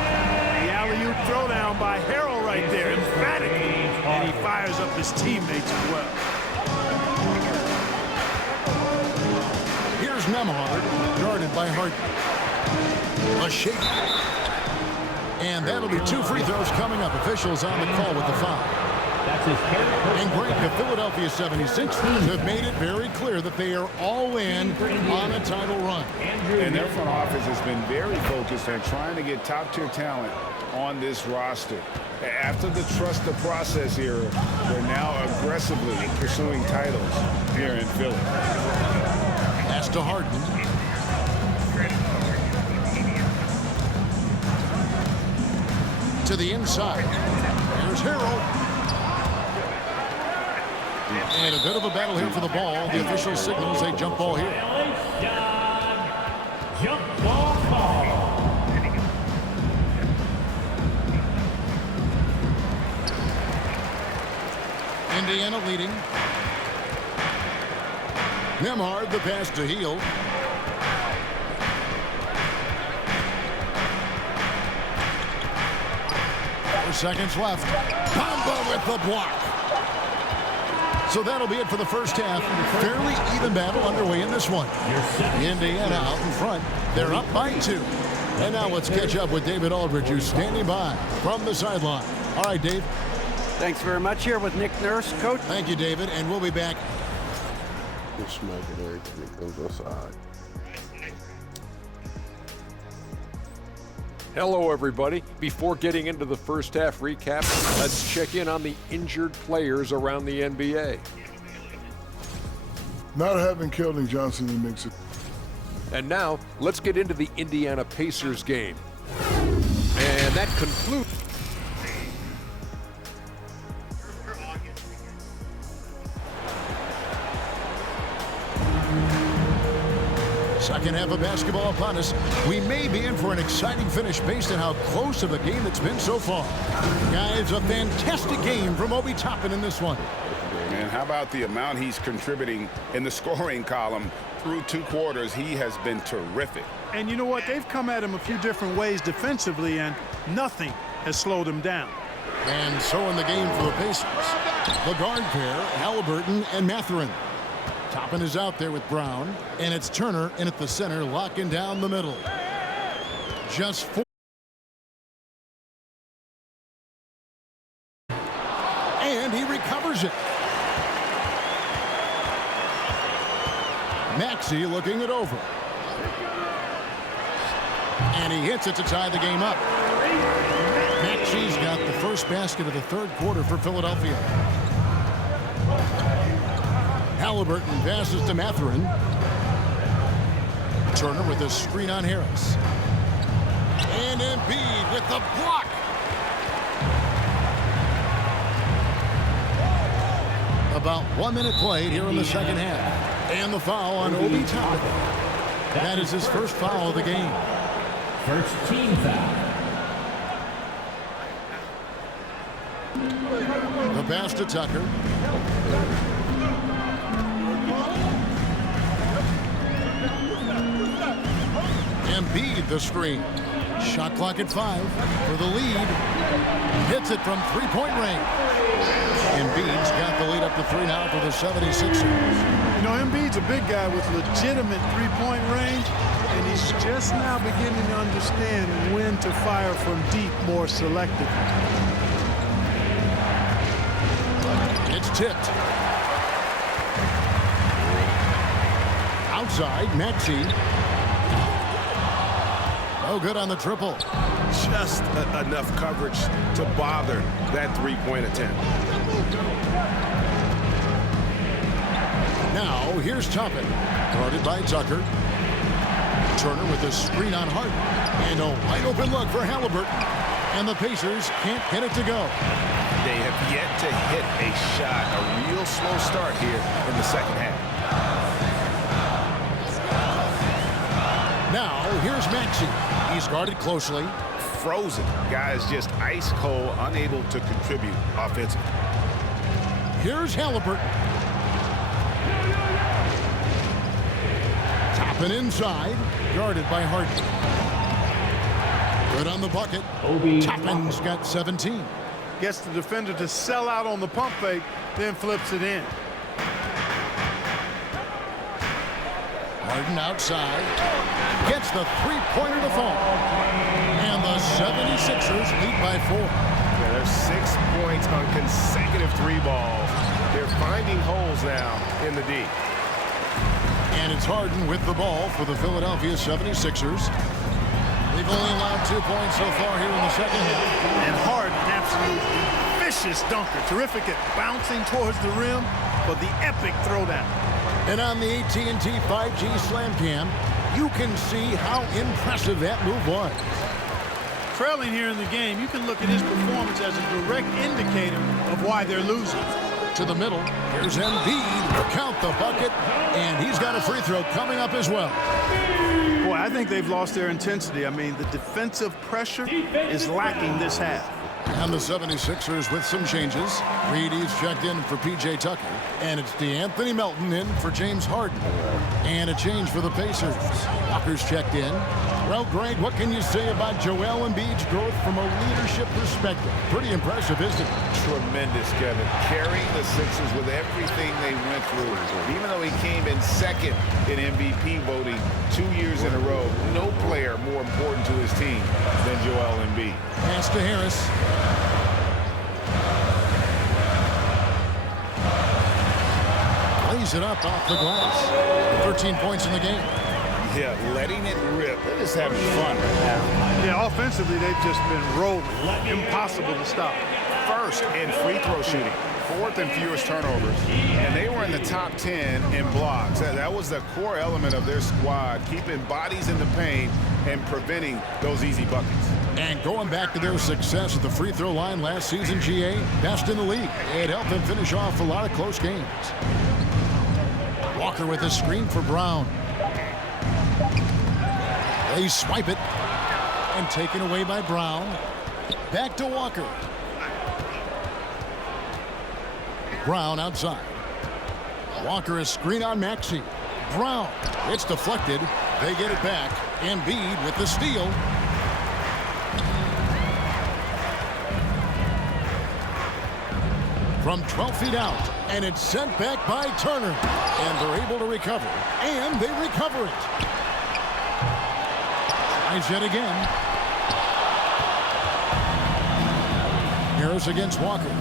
The alley-oop throwdown by Harrell right there, emphatic. And he fires up his teammates as well. Here's Nembhard, guarded by Harden. A shake. And that'll be 2 free throws coming up. Officials on the call with the foul. And Greg, the Philadelphia 76ers have made it very clear that they are all in on a title run. And their front office has been very focused on trying to get top-tier talent on this roster. After the trust the process era, they're now aggressively pursuing titles here in Philly. Pass to Harden. To the inside. Here's Harrell. And a bit of a battle here for the ball. The official signals a jump ball here. Jump ball call. Indiana leading. Nembhard, the pass to Hield. 4 seconds left. Bamba with the block. So that'll be it for the first half. Fairly even battle underway in this one. Indiana out in front. They're up by 2. And now let's catch up with David Aldridge, who's standing by from the sideline. All right, Dave. Thanks very much. Here with Nick Nurse, Coach. Thank you, David, and we'll be back. Just smack it every time it goes outside. Hello, everybody. Before getting into the first half recap, let's check in on the injured players around the NBA. Not having Keldon Johnson in the mix. And now, let's get into the Indiana Pacers game. And that concludes. Second half of basketball upon us. We may be in for an exciting finish based on how close of a game it's been so far. Guys, a fantastic game from Obi Toppin in this one. And how about the amount he's contributing in the scoring column through 2 quarters? He has been terrific. And you know what? They've come at him a few different ways defensively, and nothing has slowed him down. And so in the game for the Pacers, the guard pair, Halliburton and Mathurin. Toppin is out there with Brown, and it's Turner in at the center, locking down the middle. Just 4. And he recovers it. Maxey looking it over. And he hits it to tie the game up. Maxey's got the first basket of the 3rd quarter for Philadelphia. Halliburton passes to Mathurin. Turner with a screen on Harris. And Embiid with the block. About 1 minute played here in the second half. And the foul on Obi Toppin. That is his first foul of the game. First team foul. The pass to Tucker. Embiid the screen. Shot clock at 5 for the lead. Hits it from 3-point range. Embiid's got the lead up to 3 now for the 76ers. You know, Embiid's a big guy with legitimate 3-point range, and he's just now beginning to understand when to fire from deep more selectively. It's tipped. Outside, Maxey. No good on the triple. Just enough coverage to bother that 3-point attempt. Now, here's Toppin. Guarded by Tucker. Turner with a screen on Harden. And a wide open look for Halliburton. And the Pacers can't get it to go. They have yet to hit a shot. A real slow start here in the second half. Now, here's Maxey. He's guarded closely. Frozen. Guys just ice cold, unable to contribute offensively. Here's Halliburton. Toppin inside, guarded by Harden. Good on the bucket. Toppin's got 17. Gets the defender to sell out on the pump fake, then flips it in. Harden outside. Gets the three-pointer to fall. And the 76ers lead by 4. Yeah, there's 6 points on consecutive 3 balls. They're finding holes now in the D. And it's Harden with the ball for the Philadelphia 76ers. They've only allowed 2 points so far here in the second half. And Harden, absolutely vicious dunker. Terrific at bouncing towards the rim for the epic throwdown. And on the AT&T 5G Slam Cam, you can see how impressive that move was. Trailing here in the game, you can look at his performance as a direct indicator of why they're losing. To the middle, here's Embiid. Count the bucket, and he's got a free throw coming up as well. Boy, I think they've lost their intensity. I mean, the defensive pressure is lacking this half. And the 76ers with some changes. Reedy's checked in for P.J. Tucker. And it's DeAnthony Melton in for James Harden. And a change for the Pacers. Walker's checked in. Well, Greg, what can you say about Joel Embiid's growth from a leadership perspective? Pretty impressive, isn't it? Tremendous, Kevin. Carrying the Sixers with everything they went through. Even though he came in second in MVP voting 2 years in a row, no player more important to his team than Joel Embiid. Pass to Harris. Lays it up off the glass. 13 points in the game. Yeah, letting it rip. They're just having fun right now. Yeah, offensively, they've just been rolling. Impossible to stop. First in free throw shooting. 4th in fewest turnovers. And they were in the top 10 in blocks. That was the core element of their squad, keeping bodies in the paint and preventing those easy buckets. And going back to their success at the free throw line last season, GA, best in the league. It helped them finish off a lot of close games. Walker with a screen for Brown. They swipe it. And taken away by Brown. Back to Walker. Brown outside. Walker a screen on Maxey. Brown. It's deflected. They get it back. Embiid with the steal. From 12 feet out. And it's sent back by Turner. And they're able to recover. And they recover it. Tries yet again. Harris against Walker.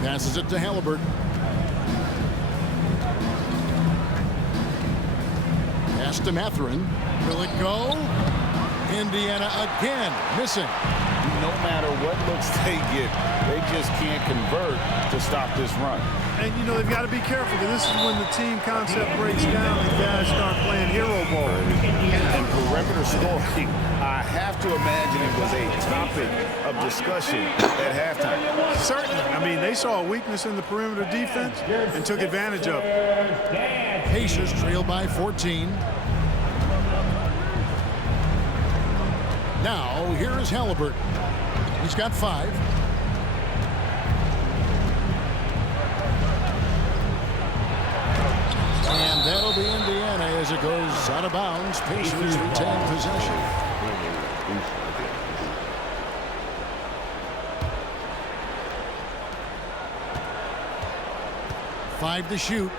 Passes it to Halliburton. Pass to Mathurin. Will it go? Indiana again missing. No matter what looks they get, they just can't convert to stop this run. And, you know, they've got to be careful because this is when the team concept breaks down and guys start playing hero ball. And perimeter scoring, I have to imagine it was a topic of discussion at halftime. Certainly. I mean, they saw a weakness in the perimeter defense and took advantage of it. Pacers trail by 14. Now, here is Halliburton. He's got 5. And that'll be Indiana as it goes out of bounds. Pacers retain possession. Five to shoot.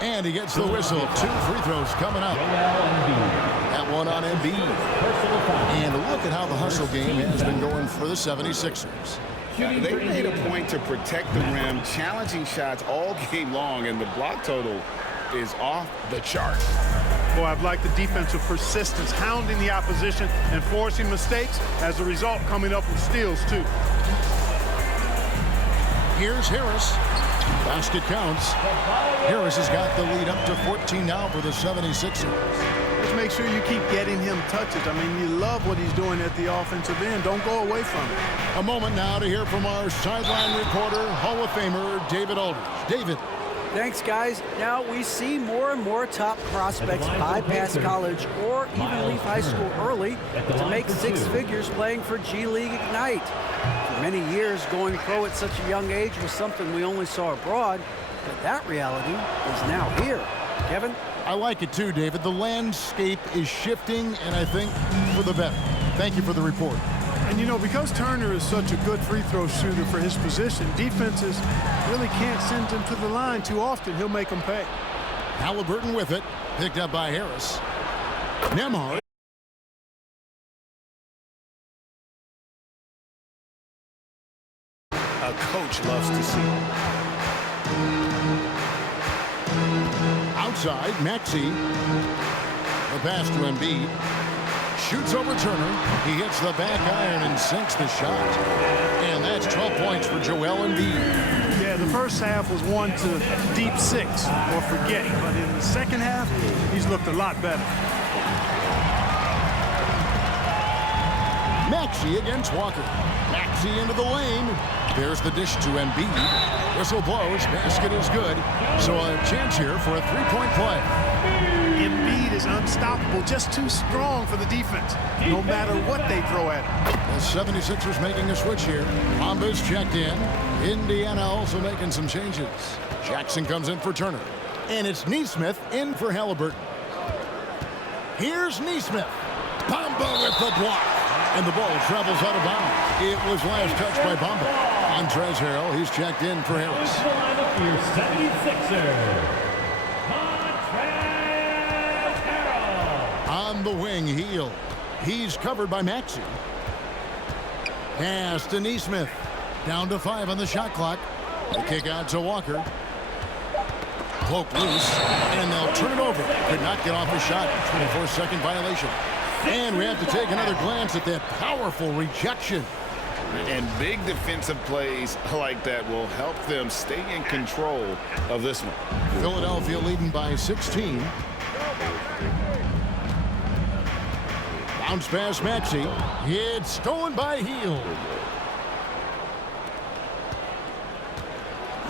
And he gets the whistle. 2 free throws coming up. That one on Embiid. And look at how the hustle game has been going for the 76ers. They made a point to protect the rim, challenging shots all game long, and the block total is off the chart. Boy, I've liked the defensive persistence, hounding the opposition and forcing mistakes. As a result, coming up with steals, too. Here's Harris. Basket counts. Harris has got the lead up to 14 now for the 76ers. Let's make sure you keep getting him touches. I mean, you love what he's doing at the offensive end. Don't go away from it. A moment now to hear from our sideline reporter, Hall of Famer David Aldridge. David. Thanks, guys. Now we see more and more top prospects bypass college or even leave high school early to make six figures playing for G League Ignite. For many years, going pro at such a young age was something we only saw abroad, but that reality is now here. Kevin? I like it too, David. The landscape is shifting, and I think for the better. Thank you for the report. And, you know, because Turner is such a good free throw shooter for his position, defenses really can't send him to the line too often. He'll make them pay. Halliburton with it, picked up by Harris. Nembhard. A coach loves to see. Outside, Maxey. The pass to Embiid. Shoots over Turner. He hits the back iron and sinks the shot. And that's 12 points for Joel Embiid. Yeah, the first half was one to deep six or forget. But in the second half, he's looked a lot better. Maxey against Walker. Maxey into the lane. There's the dish to Embiid. Whistle blows. Basket is good. So a chance here for a three-point play. Embiid is unstoppable, just too strong for the defense, no matter what they throw at him. The 76ers making a switch here. Mambas checked in. Indiana also making some changes. Jackson comes in for Turner. And it's Nesmith in for Halliburton. Here's Nesmith. Bamba with the block. And the ball travels out of bounds. It was last touched by Bamba. Montrezl Harrell, he's checked in for Harris. Your 76er. On the wing, Heel. He's covered by Maxey. Pass to Nesmith. Down to 5 on the shot clock. The kick out to Walker. Poke loose, and they'll turn it over. Could not get off a shot. 24-second violation. And we have to take another glance at that powerful rejection. And big defensive plays like that will help them stay in control of this one. Philadelphia leading by 16. Bounce pass Maxey. It's stolen by Heel.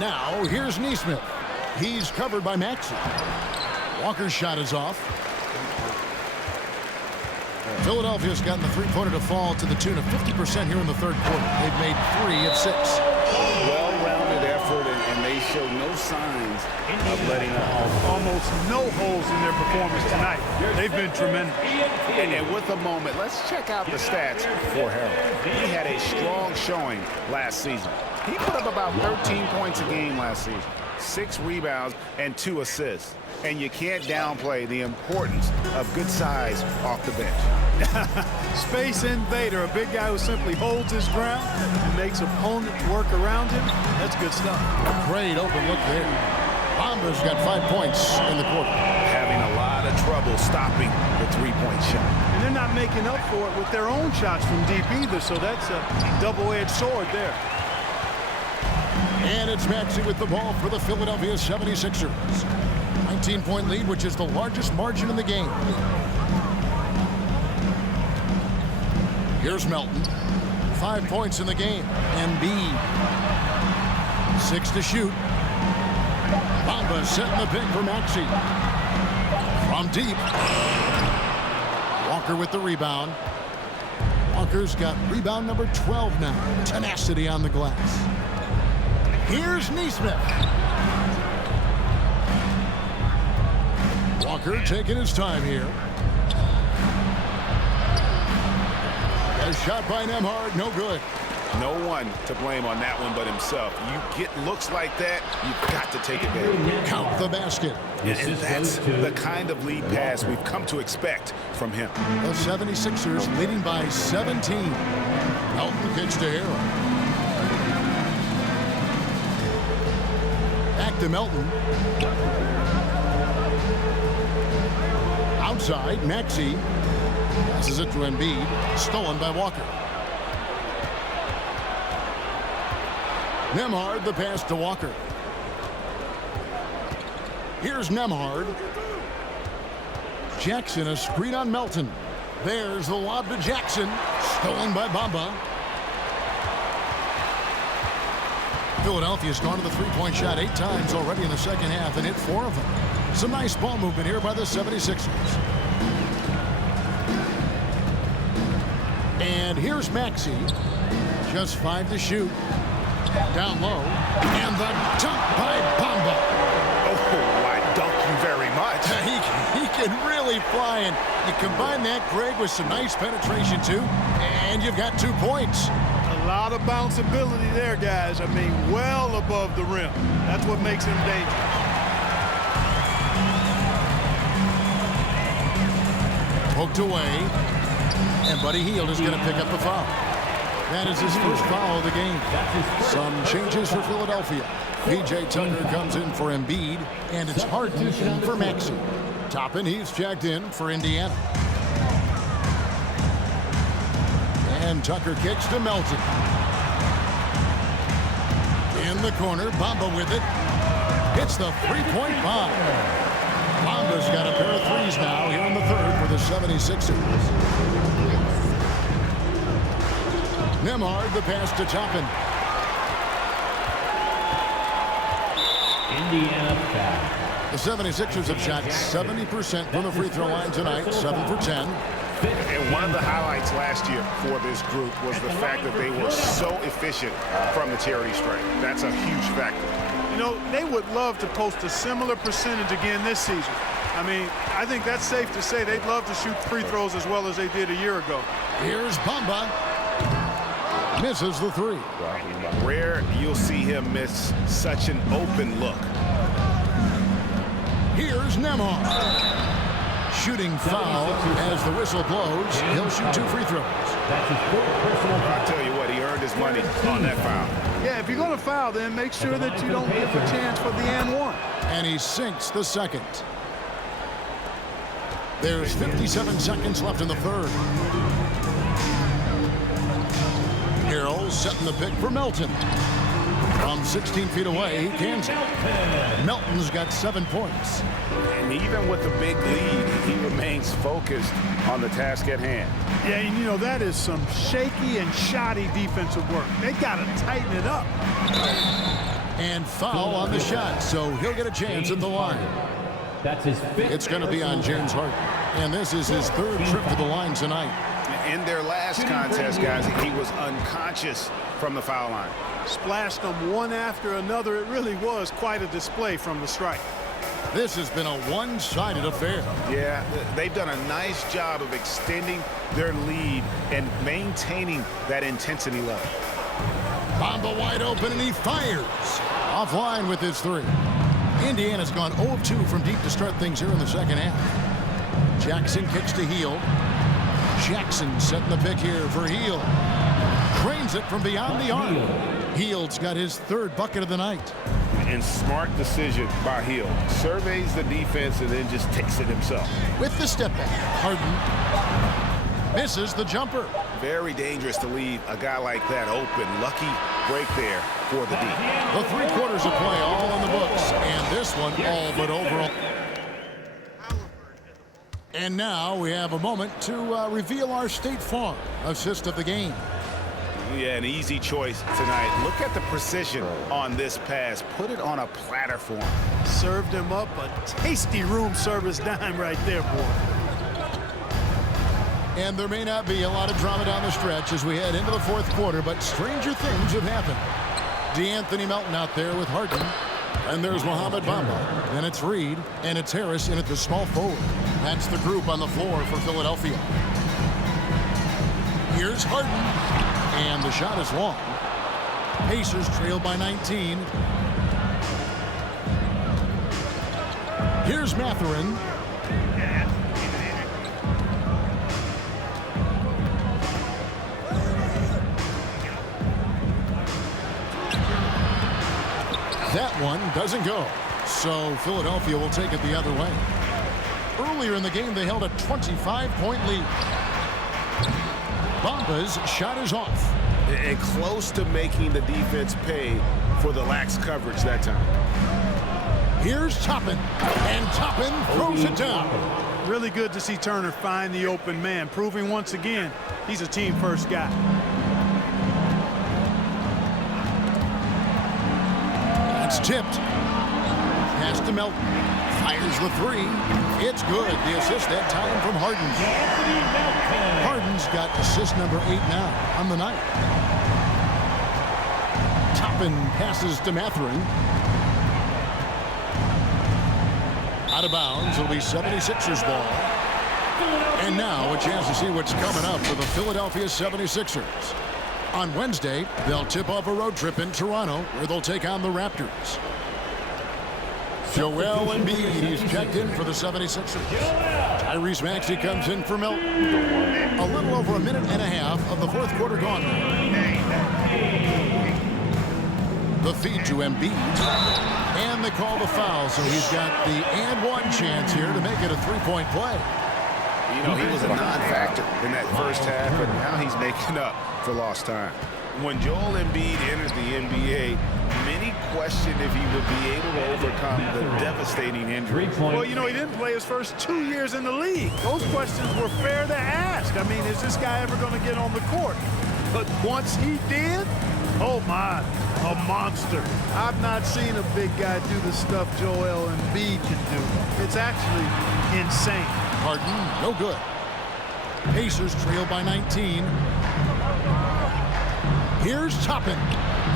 Now here's Nesmith. He's covered by Maxey. Walker's shot is off. Philadelphia's gotten the three-pointer to fall to the tune of 50% here in the third quarter. They've made 3 of 6. Well-rounded effort, and they show no signs of letting up. Almost no holes in their performance tonight. They've been tremendous. And with a moment, let's check out the stats for Harrell. He had a strong showing last season. He put up about 13 points a game last season, 6 rebounds, and 2 assists. And you can't downplay the importance of good size off the bench. Space invader, a big guy who simply holds his ground and makes opponents work around him. That's good stuff. Great open look there. Bamba's got 5 points in the quarter. Having a lot of trouble stopping the three-point shot. And they're not making up for it with their own shots from deep either, so that's a double-edged sword there. And it's Maxey with the ball for the Philadelphia 76ers. 19-point lead, which is the largest margin in the game. Here's Melton. 5 points in the game. Embiid. 6 to shoot. Bamba setting the pick for Maxey. From deep. Walker with the rebound. Walker's got rebound number 12 now. Tenacity on the glass. Here's Nesmith. Walker taking his time here. A shot by Nembhard, no good. No one to blame on that one but himself. You get looks like that, you've got to take advantage. Count the basket. And that's the kind of lead pass we've come to expect from him. The 76ers leading by 17. Melton kicks to Harrell. Back to Melton. Outside, Maxey passes it to Embiid. Stolen by Walker. Nembhard, the pass to Walker. Here's Nembhard. Jackson, a screen on Melton. There's the lob to Jackson. Stolen by Bamba. Philadelphia's gone to the three-point shot 8 times already in the second half and hit 4 of them. Some nice ball movement here by the 76ers. And here's Maxey. Just 5 to shoot. Down low. And the dunk by Bamba. Oh, I dunk you very much. He can really fly, and you combine that, Greg, with some nice penetration, too, and you've got 2 points. A lot of bounceability there, guys. I mean, well above the rim. That's what makes him dangerous. Poked away, and Buddy Hield is going to pick up the foul. That is his first foul of the game. Some changes for Philadelphia. P.J. Tucker comes in for Embiid, and it's Harden in for Maxey. Toppin, he's checked in for Indiana. And Tucker kicks to Melton. In the corner, Bamba with it. Hits the three-point bomb. Bamba's got a pair of threes now here in the third for the 76ers. Nembhard, the pass to Toppin. Indiana foul. The 76ers have shot 70% from the free throw line tonight, 7 for 10. And one of the highlights last year for this group was the fact that they were so efficient from the charity stripe. That's a huge factor. You know, they would love to post a similar percentage again this season. I mean, I think that's safe to say they'd love to shoot free throws as well as they did a year ago. Here's Bamba. Misses the three. Rare you'll see him miss such an open look. Here's Nembhard. Shooting foul as the whistle blows. He'll shoot 2 free throws. I'll tell you what, he earned his money on that foul. Yeah, if you're going to foul, then make sure that you don't give a chance for the and one. And he sinks the second. There's 57 seconds left in the third. Harrell setting the pick for Melton. From 16 feet away, he cans it. Melton's got 7 points. And even with the big lead, he remains focused on the task at hand. Yeah, and you know, that is some shaky and shoddy defensive work. They got to tighten it up. And foul on the shot, so he'll get a chance at the line. That's his fifth. It's going to be on James Harden. And this is his 3rd trip to the line tonight. In their last contest, guys, he was unconscious from the foul line. Splashed them one after another. It really was quite a display from the strike. This has been a one-sided affair. Yeah, they've done a nice job of extending their lead and maintaining that intensity level. Bamba wide open, and he fires. Offline with his 3. Indiana's gone 0 of 2 from deep to start things here in the second half. Jackson kicks to Hield. Jackson setting the pick here for Hield. Cranes it from beyond the arc. Hield's got his 3rd bucket of the night. And smart decision by Hield. Surveys the defense and then just takes it himself. With the step back, Harden misses the jumper. Very dangerous to leave a guy like that open. Lucky break there for the D. The 3 quarters of play all in the books, and this one all but over. And now we have a moment to reveal our State Farm assist of the game. Yeah, an easy choice tonight. Look at the precision on this pass. Put it on a platter for him. Served him up a tasty room service dime right there, boy. And there may not be a lot of drama down the stretch as we head into the 4th quarter, but stranger things have happened. DeAnthony Melton out there with Harden. And there's Mohamed Bamba. And it's Reed. And it's Harris in at the small forward. That's the group on the floor for Philadelphia. Here's Harden. And the shot is long. Pacers trail by 19. Here's Mathurin. That one doesn't go. So Philadelphia will take it the other way. Earlier in the game, they held a 25-point lead. Bamba's shot is off. And close to making the defense pay for the lax coverage that time. Here's Toppin. And Toppin throws it down. Really good to see Turner find the open man, proving once again he's a team-first guy. Tipped. Pass to Melton. Fires the three. It's good. The assist that time from Harden. Harden's got assist number 8 now on the night. Toppin passes to Mathurin. Out of bounds. It'll be 76ers ball. And now a chance to see what's coming up for the Philadelphia 76ers. On Wednesday, they'll tip off a road trip in Toronto where they'll take on the Raptors. Joel Embiid is checked in for the 76ers. Tyrese Maxey comes in for Milton. A little over a minute and a half of the fourth quarter gone. The feed to Embiid. And they call the foul, so he's got the and one chance here to make it a three-point play. You know, he was a non-factor in that first half, but now he's making up for lost time. When Joel Embiid entered the NBA, many questioned if he would be able to overcome the devastating injury. Well, you know, he didn't play his first 2 years in the league. Those questions were fair to ask. I mean, is this guy ever going to get on the court? But once he did, oh my, a monster. I've not seen a big guy do the stuff Joel Embiid can do. It's actually insane. Harden, no good. Pacers trail by 19. Here's Toppin.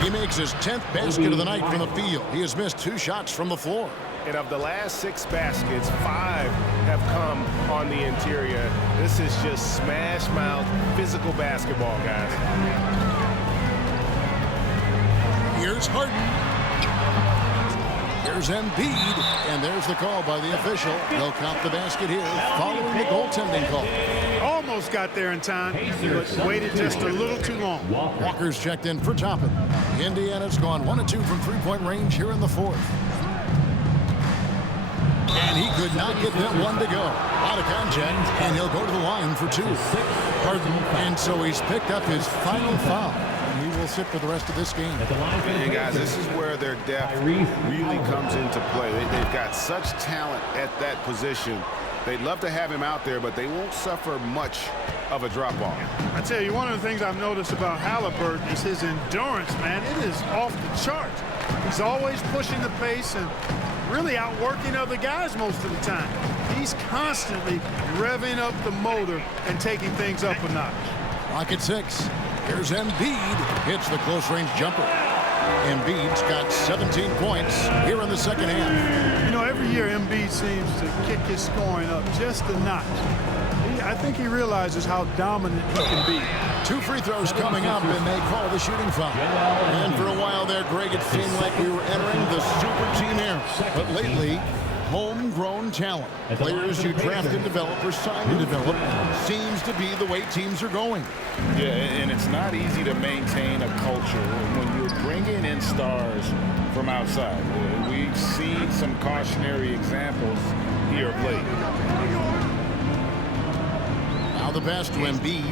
He makes his 10th basket of the night from the field. He has missed 2 shots from the floor. And of the last 6 baskets, 5 have come on the interior. This is just smash mouth physical basketball, guys. Here's Harden. There's Embiid, and there's the call by the official. They'll count the basket here following the goaltending call. Almost got there in time, but waited just a little too long. Walker's checked in for Toppin. Indiana's gone 1 of 2 from three-point range here in the fourth. And he could not get that one to go. Out of contact, and he'll go to the line for 2. Harden, and so he's picked up his final foul. He will sit for the rest of this game. And guys, this is where their depth really comes into play. They've got such talent at that position. They'd love to have him out there, but they won't suffer much of a drop-off. I tell you, one of the things I've noticed about Halliburton is his endurance, man. It is off the charts. He's always pushing the pace and really outworking other guys most of the time. He's constantly revving up the motor and taking things up a notch. Clock at 6. Here's Embiid. Hits the close-range jumper. Embiid's got 17 points here in the second half. You know, every year Embiid seems to kick his scoring up just a notch. I think he realizes how dominant he can be. 2 free throws coming up, and they call the shooting foul. And for a while there, Greg, it seemed like we were entering the super team era. But lately, homegrown talent, players you draft and develop or sign and develop, seems to be the way teams are going. Yeah, and it's not easy to maintain a culture when you're bringing in stars from outside. We've seen some cautionary examples here of late. Now the pass to Embiid.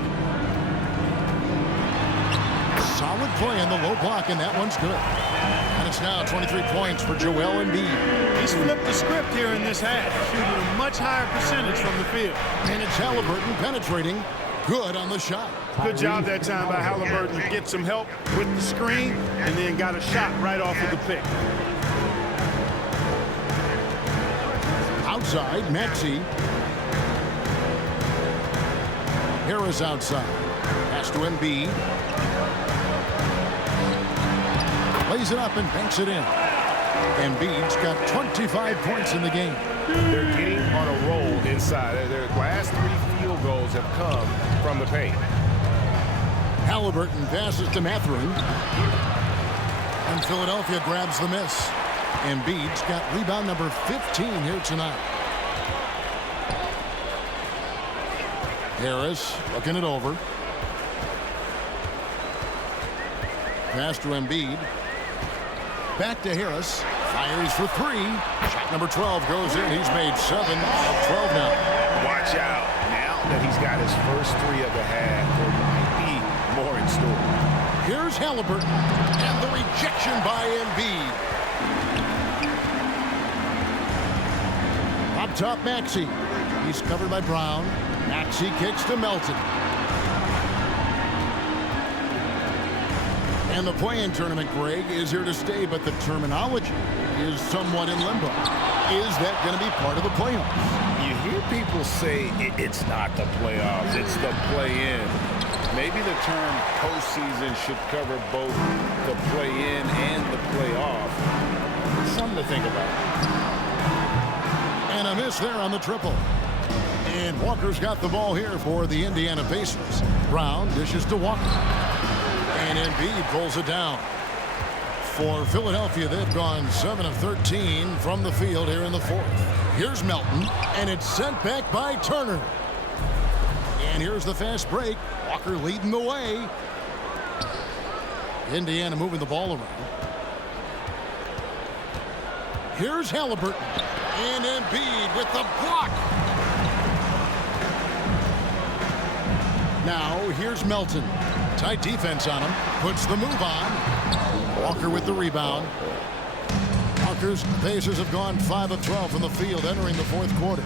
Solid play in the low block, and that one's good. And it's now 23 points for Joel Embiid. He's flipped the script here in this half, shooting a much higher percentage from the field. And it's Halliburton penetrating. Good on the shot. Good job that time by Halliburton to get some help with the screen and then got a shot right off of the pick. Outside, Maxey. Harris outside. Pass to Embiid. Lays it up and banks it in. Embiid's got 25 points in the game. They're getting on a roll inside. Their last 3 field goals have come from the paint. Halliburton passes to Mathurin. And Philadelphia grabs the miss. Embiid's got rebound number 15 here tonight. Harris looking it over. Pass to Embiid. Back to Harris. Fires for 3. Shot number 12 goes in. He's made 7 of 12 now. Watch out. Now that he's got his first 3 of the half, there might be more in store. Here's Halliburton. And the rejection by Embiid. Up top, Maxey. He's covered by Brown. Maxey kicks to Melton. And the play-in tournament, Greg, is here to stay, but the terminology is somewhat in limbo. Is that going to be part of the playoffs? You hear people say it's not the playoffs, it's the play-in. Maybe the term postseason should cover both the play-in and the playoff. Something to think about. And a miss there on the triple. And Walker's got the ball here for the Indiana Pacers. Brown dishes to Walker. And Embiid pulls it down. For Philadelphia, they've gone 7 of 13 from the field here in the fourth. Here's Melton, and it's sent back by Turner. And here's the fast break. Walker leading the way. Indiana moving the ball around. Here's Halliburton. And Embiid with the block. Now here's Melton. Tight defense on him. Puts the move on. Walker with the rebound. Walker's Pacers have gone 5 of 12 from the field entering the fourth quarter.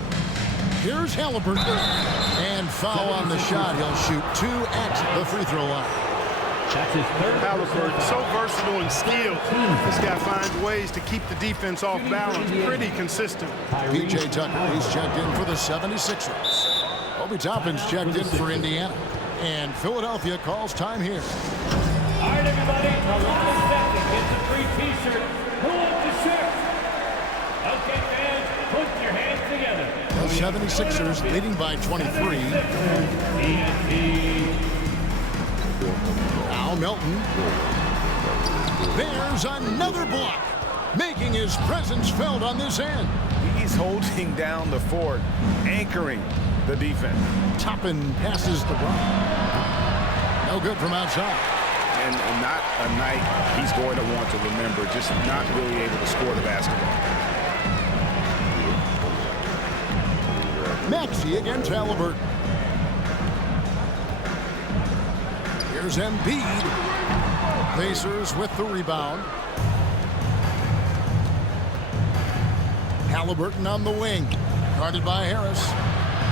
Here's Halliburton. And foul on the shot. He'll shoot 2 at the free throw line. Halliburton, so versatile and skilled. This guy finds ways to keep the defense off balance. Pretty consistent. P.J. Tucker, he's checked in for the 76ers. Obi Toppin's checked in for Indiana. And Philadelphia calls time here. All right, everybody, the last second gets a free T-shirt. Who wants a shirt? Okay, fans, put your hands together. The 76ers leading by 23. Now Melton. There's another block, making his presence felt on this end. He's holding down the fort, anchoring the defense. Toppin passes the ball. No good from outside. And not a night he's going to want to remember, just not really able to score the basketball. Maxey against Halliburton. Here's Embiid. Pacers with the rebound. Halliburton on the wing. Guarded by Harris.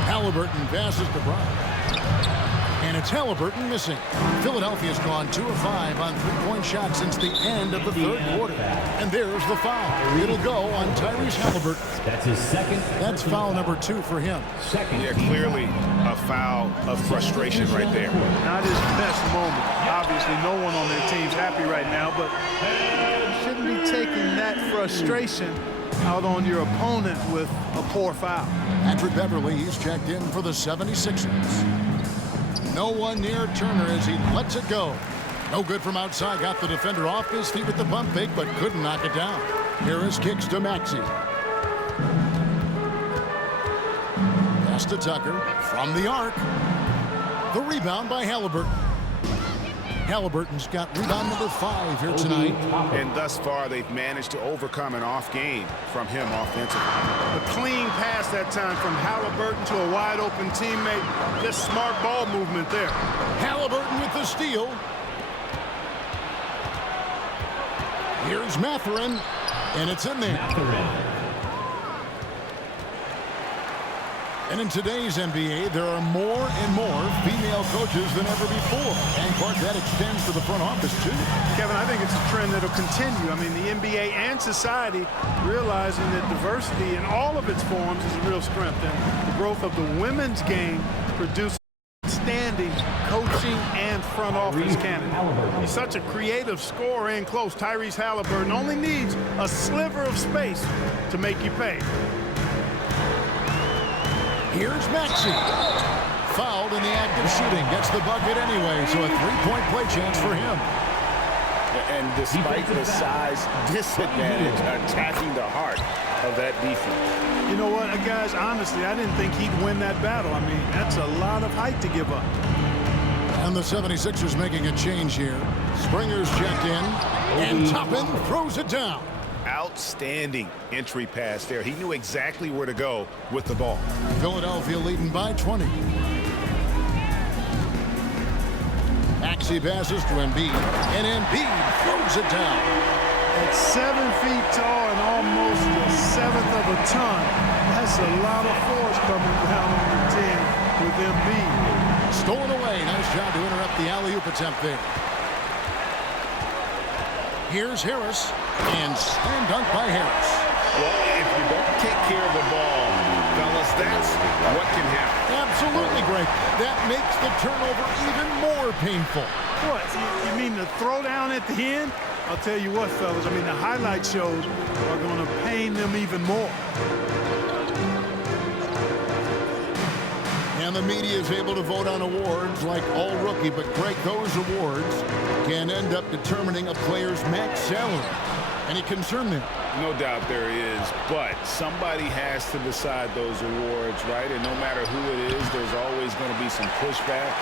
Halliburton passes to Brown. And it's Halliburton missing. Philadelphia's gone 2 of 5 on three-point shots since the end of the third quarter. And there's the foul. It'll go on Tyrese Halliburton. That's his second. That's foul number 2 for him. Yeah, clearly a foul of frustration right there. Not his best moment. Obviously, no one on their team's happy right now, but you shouldn't be taking that frustration out on your opponent with a poor foul. Patrick Beverly, he's checked in for the 76ers. No one near Turner as he lets it go. No good from outside. Got the defender off his feet with the pump fake, but couldn't knock it down. Harris kicks to Maxey. Pass to Tucker from the arc. The rebound by Halliburton. Halliburton's got rebound number 5 here tonight. And thus far, they've managed to overcome an off game from him offensively. A clean pass that time from Halliburton to a wide open teammate. Just smart ball movement there. Halliburton with the steal. Here's Mathurin, and it's in there. And in today's NBA, there are more and more female coaches than ever before. And part that extends to the front office, too. Kevin, I think it's a trend that'll continue. I mean, the NBA and society realizing that diversity in all of its forms is a real strength. And the growth of the women's game produces outstanding coaching and front office candidates. He's such a creative scorer in close. Tyrese Halliburton only needs a sliver of space to make you pay. Here's Maxey. Fouled in the act of shooting. Gets the bucket anyway, so a three-point play chance for him. And despite the size disadvantage, attacking the heart of that defense. You know what, guys, honestly, I didn't think he'd win that battle. I mean, that's a lot of height to give up. And the 76ers making a change here. Springer's checked in, and Toppin throws it down. Outstanding entry pass there. He knew exactly where to go with the ball. Philadelphia leading by 20. Maxey passes to Embiid, and Embiid throws it down. At 7 feet tall and almost a seventh of a ton, that's a lot of force coming down on the 10 with Embiid. Stolen away. Nice job to interrupt the alley-oop attempt there. Here's Harris, and slam dunk by Harris. Well, if you don't take care of the ball, fellas, that's what can happen. Absolutely, Greg. That makes the turnover even more painful. What, you mean the throwdown at the end? I'll tell you what, fellas, I mean, the highlight shows are going to pain them even more. And the media is able to vote on awards like All Rookie, but Greg, those awards can end up determining a player's max salary. Any concern there? No doubt there is, but somebody has to decide those awards, right? And no matter who it is, there's always going to be some pushback.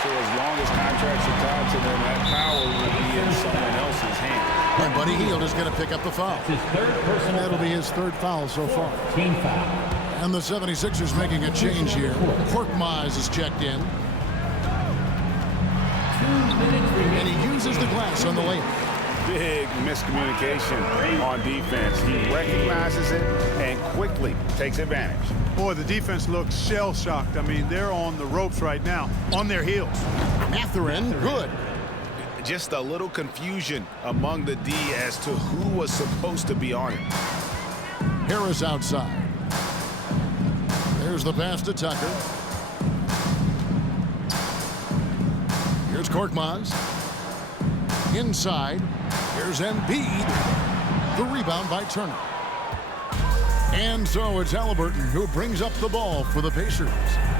So as long as contracts are tied to them, that power will be in someone else's hand. And Buddy Hield is going to pick up the foul. That'll be his third foul so far. Team foul. And the 76ers making a change here. Korkmaz is checked in. 2 minutes remaining. And he uses the glass on the layup. Big miscommunication on defense. He recognizes it and quickly takes advantage. Boy, the defense looks shell-shocked. I mean, they're on the ropes right now, on their heels. Mathurin, good. Just a little confusion among the D as to who was supposed to be on it. Harris outside. There's the pass to Tucker. Here's Korkmaz. Inside. Here's Embiid. The rebound by Turner. And so it's Halliburton who brings up the ball for the Pacers.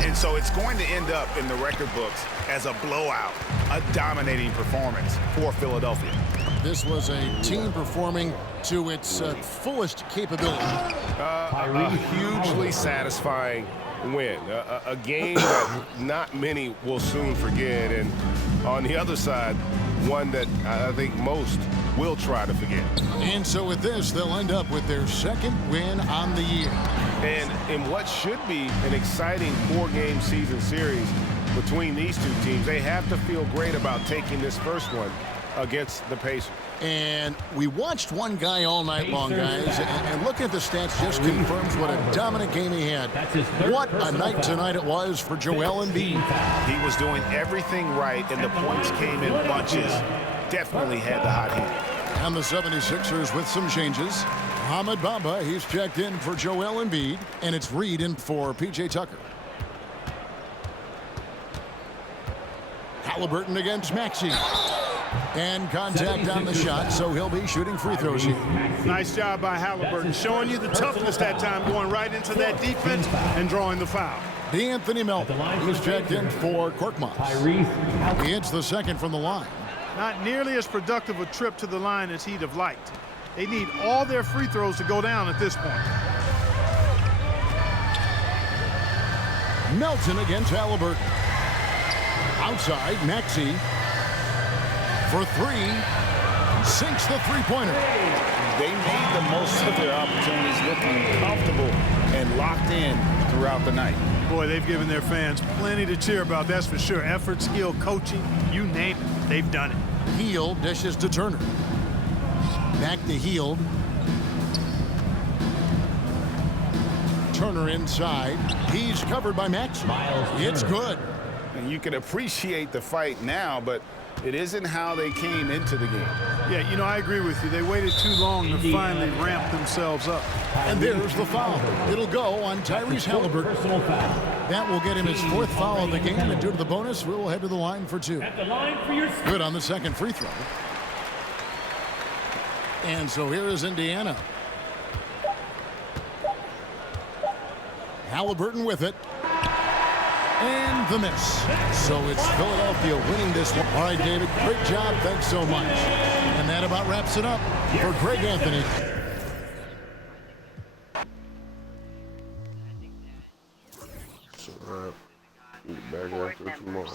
And so it's going to end up in the record books as a blowout, a dominating performance for Philadelphia. This was a team performing to its fullest capability. A hugely satisfying win. A game that not many will soon forget. And on the other side, one that I think most will try to forget. And so with this, they'll end up with their second win on the year. And in what should be an exciting 4-game season series between these two teams, they have to feel great about taking this first one against the Pacers. And we watched one guy all night long, guys, and looking at the stats just confirms what a dominant game he had. What a night tonight it was for Joel Embiid. He was doing everything right, and the points came in bunches. Definitely had the hot hand. And the 76ers with some changes. Ahmed Bamba, he's checked in for Joel Embiid, and it's Reed in for P.J. Tucker. Halliburton against Maxey. And contact on the shot, so he'll be shooting free throws here. Nice job by Halliburton, showing you the toughness that time, going right into that defense and drawing the foul. D'Anthony Melton, he's checked in for Korkmaz. He hits the second from the line. Not nearly as productive a trip to the line as he'd have liked. They need all their free throws to go down at this point. Melton against Halliburton. Outside, Maxey. For three, sinks the three-pointer. They made the most of their opportunities, looking comfortable and locked in throughout the night. Boy, they've given their fans plenty to cheer about, that's for sure. Effort, skill, coaching, you name it, they've done it. Hield dishes to Turner. Back to Hield. Turner inside. He's covered by Maxey. It's good. And you can appreciate the fight now, but it isn't how they came into the game. Yeah, you know, I agree with you. They waited too long to finally ramp themselves up. And there's the foul. It'll go on Tyrese Halliburton. That will get him his fourth foul of the game, and due to the bonus, we'll head to the line for two. At the line for your... Good on the second free throw. And so here is Indiana. Halliburton with it. And the miss. So it's Philadelphia winning this one. All right, David, great job. Thanks so much. And that about wraps it up for Greg Anthony. So, back after tomorrow.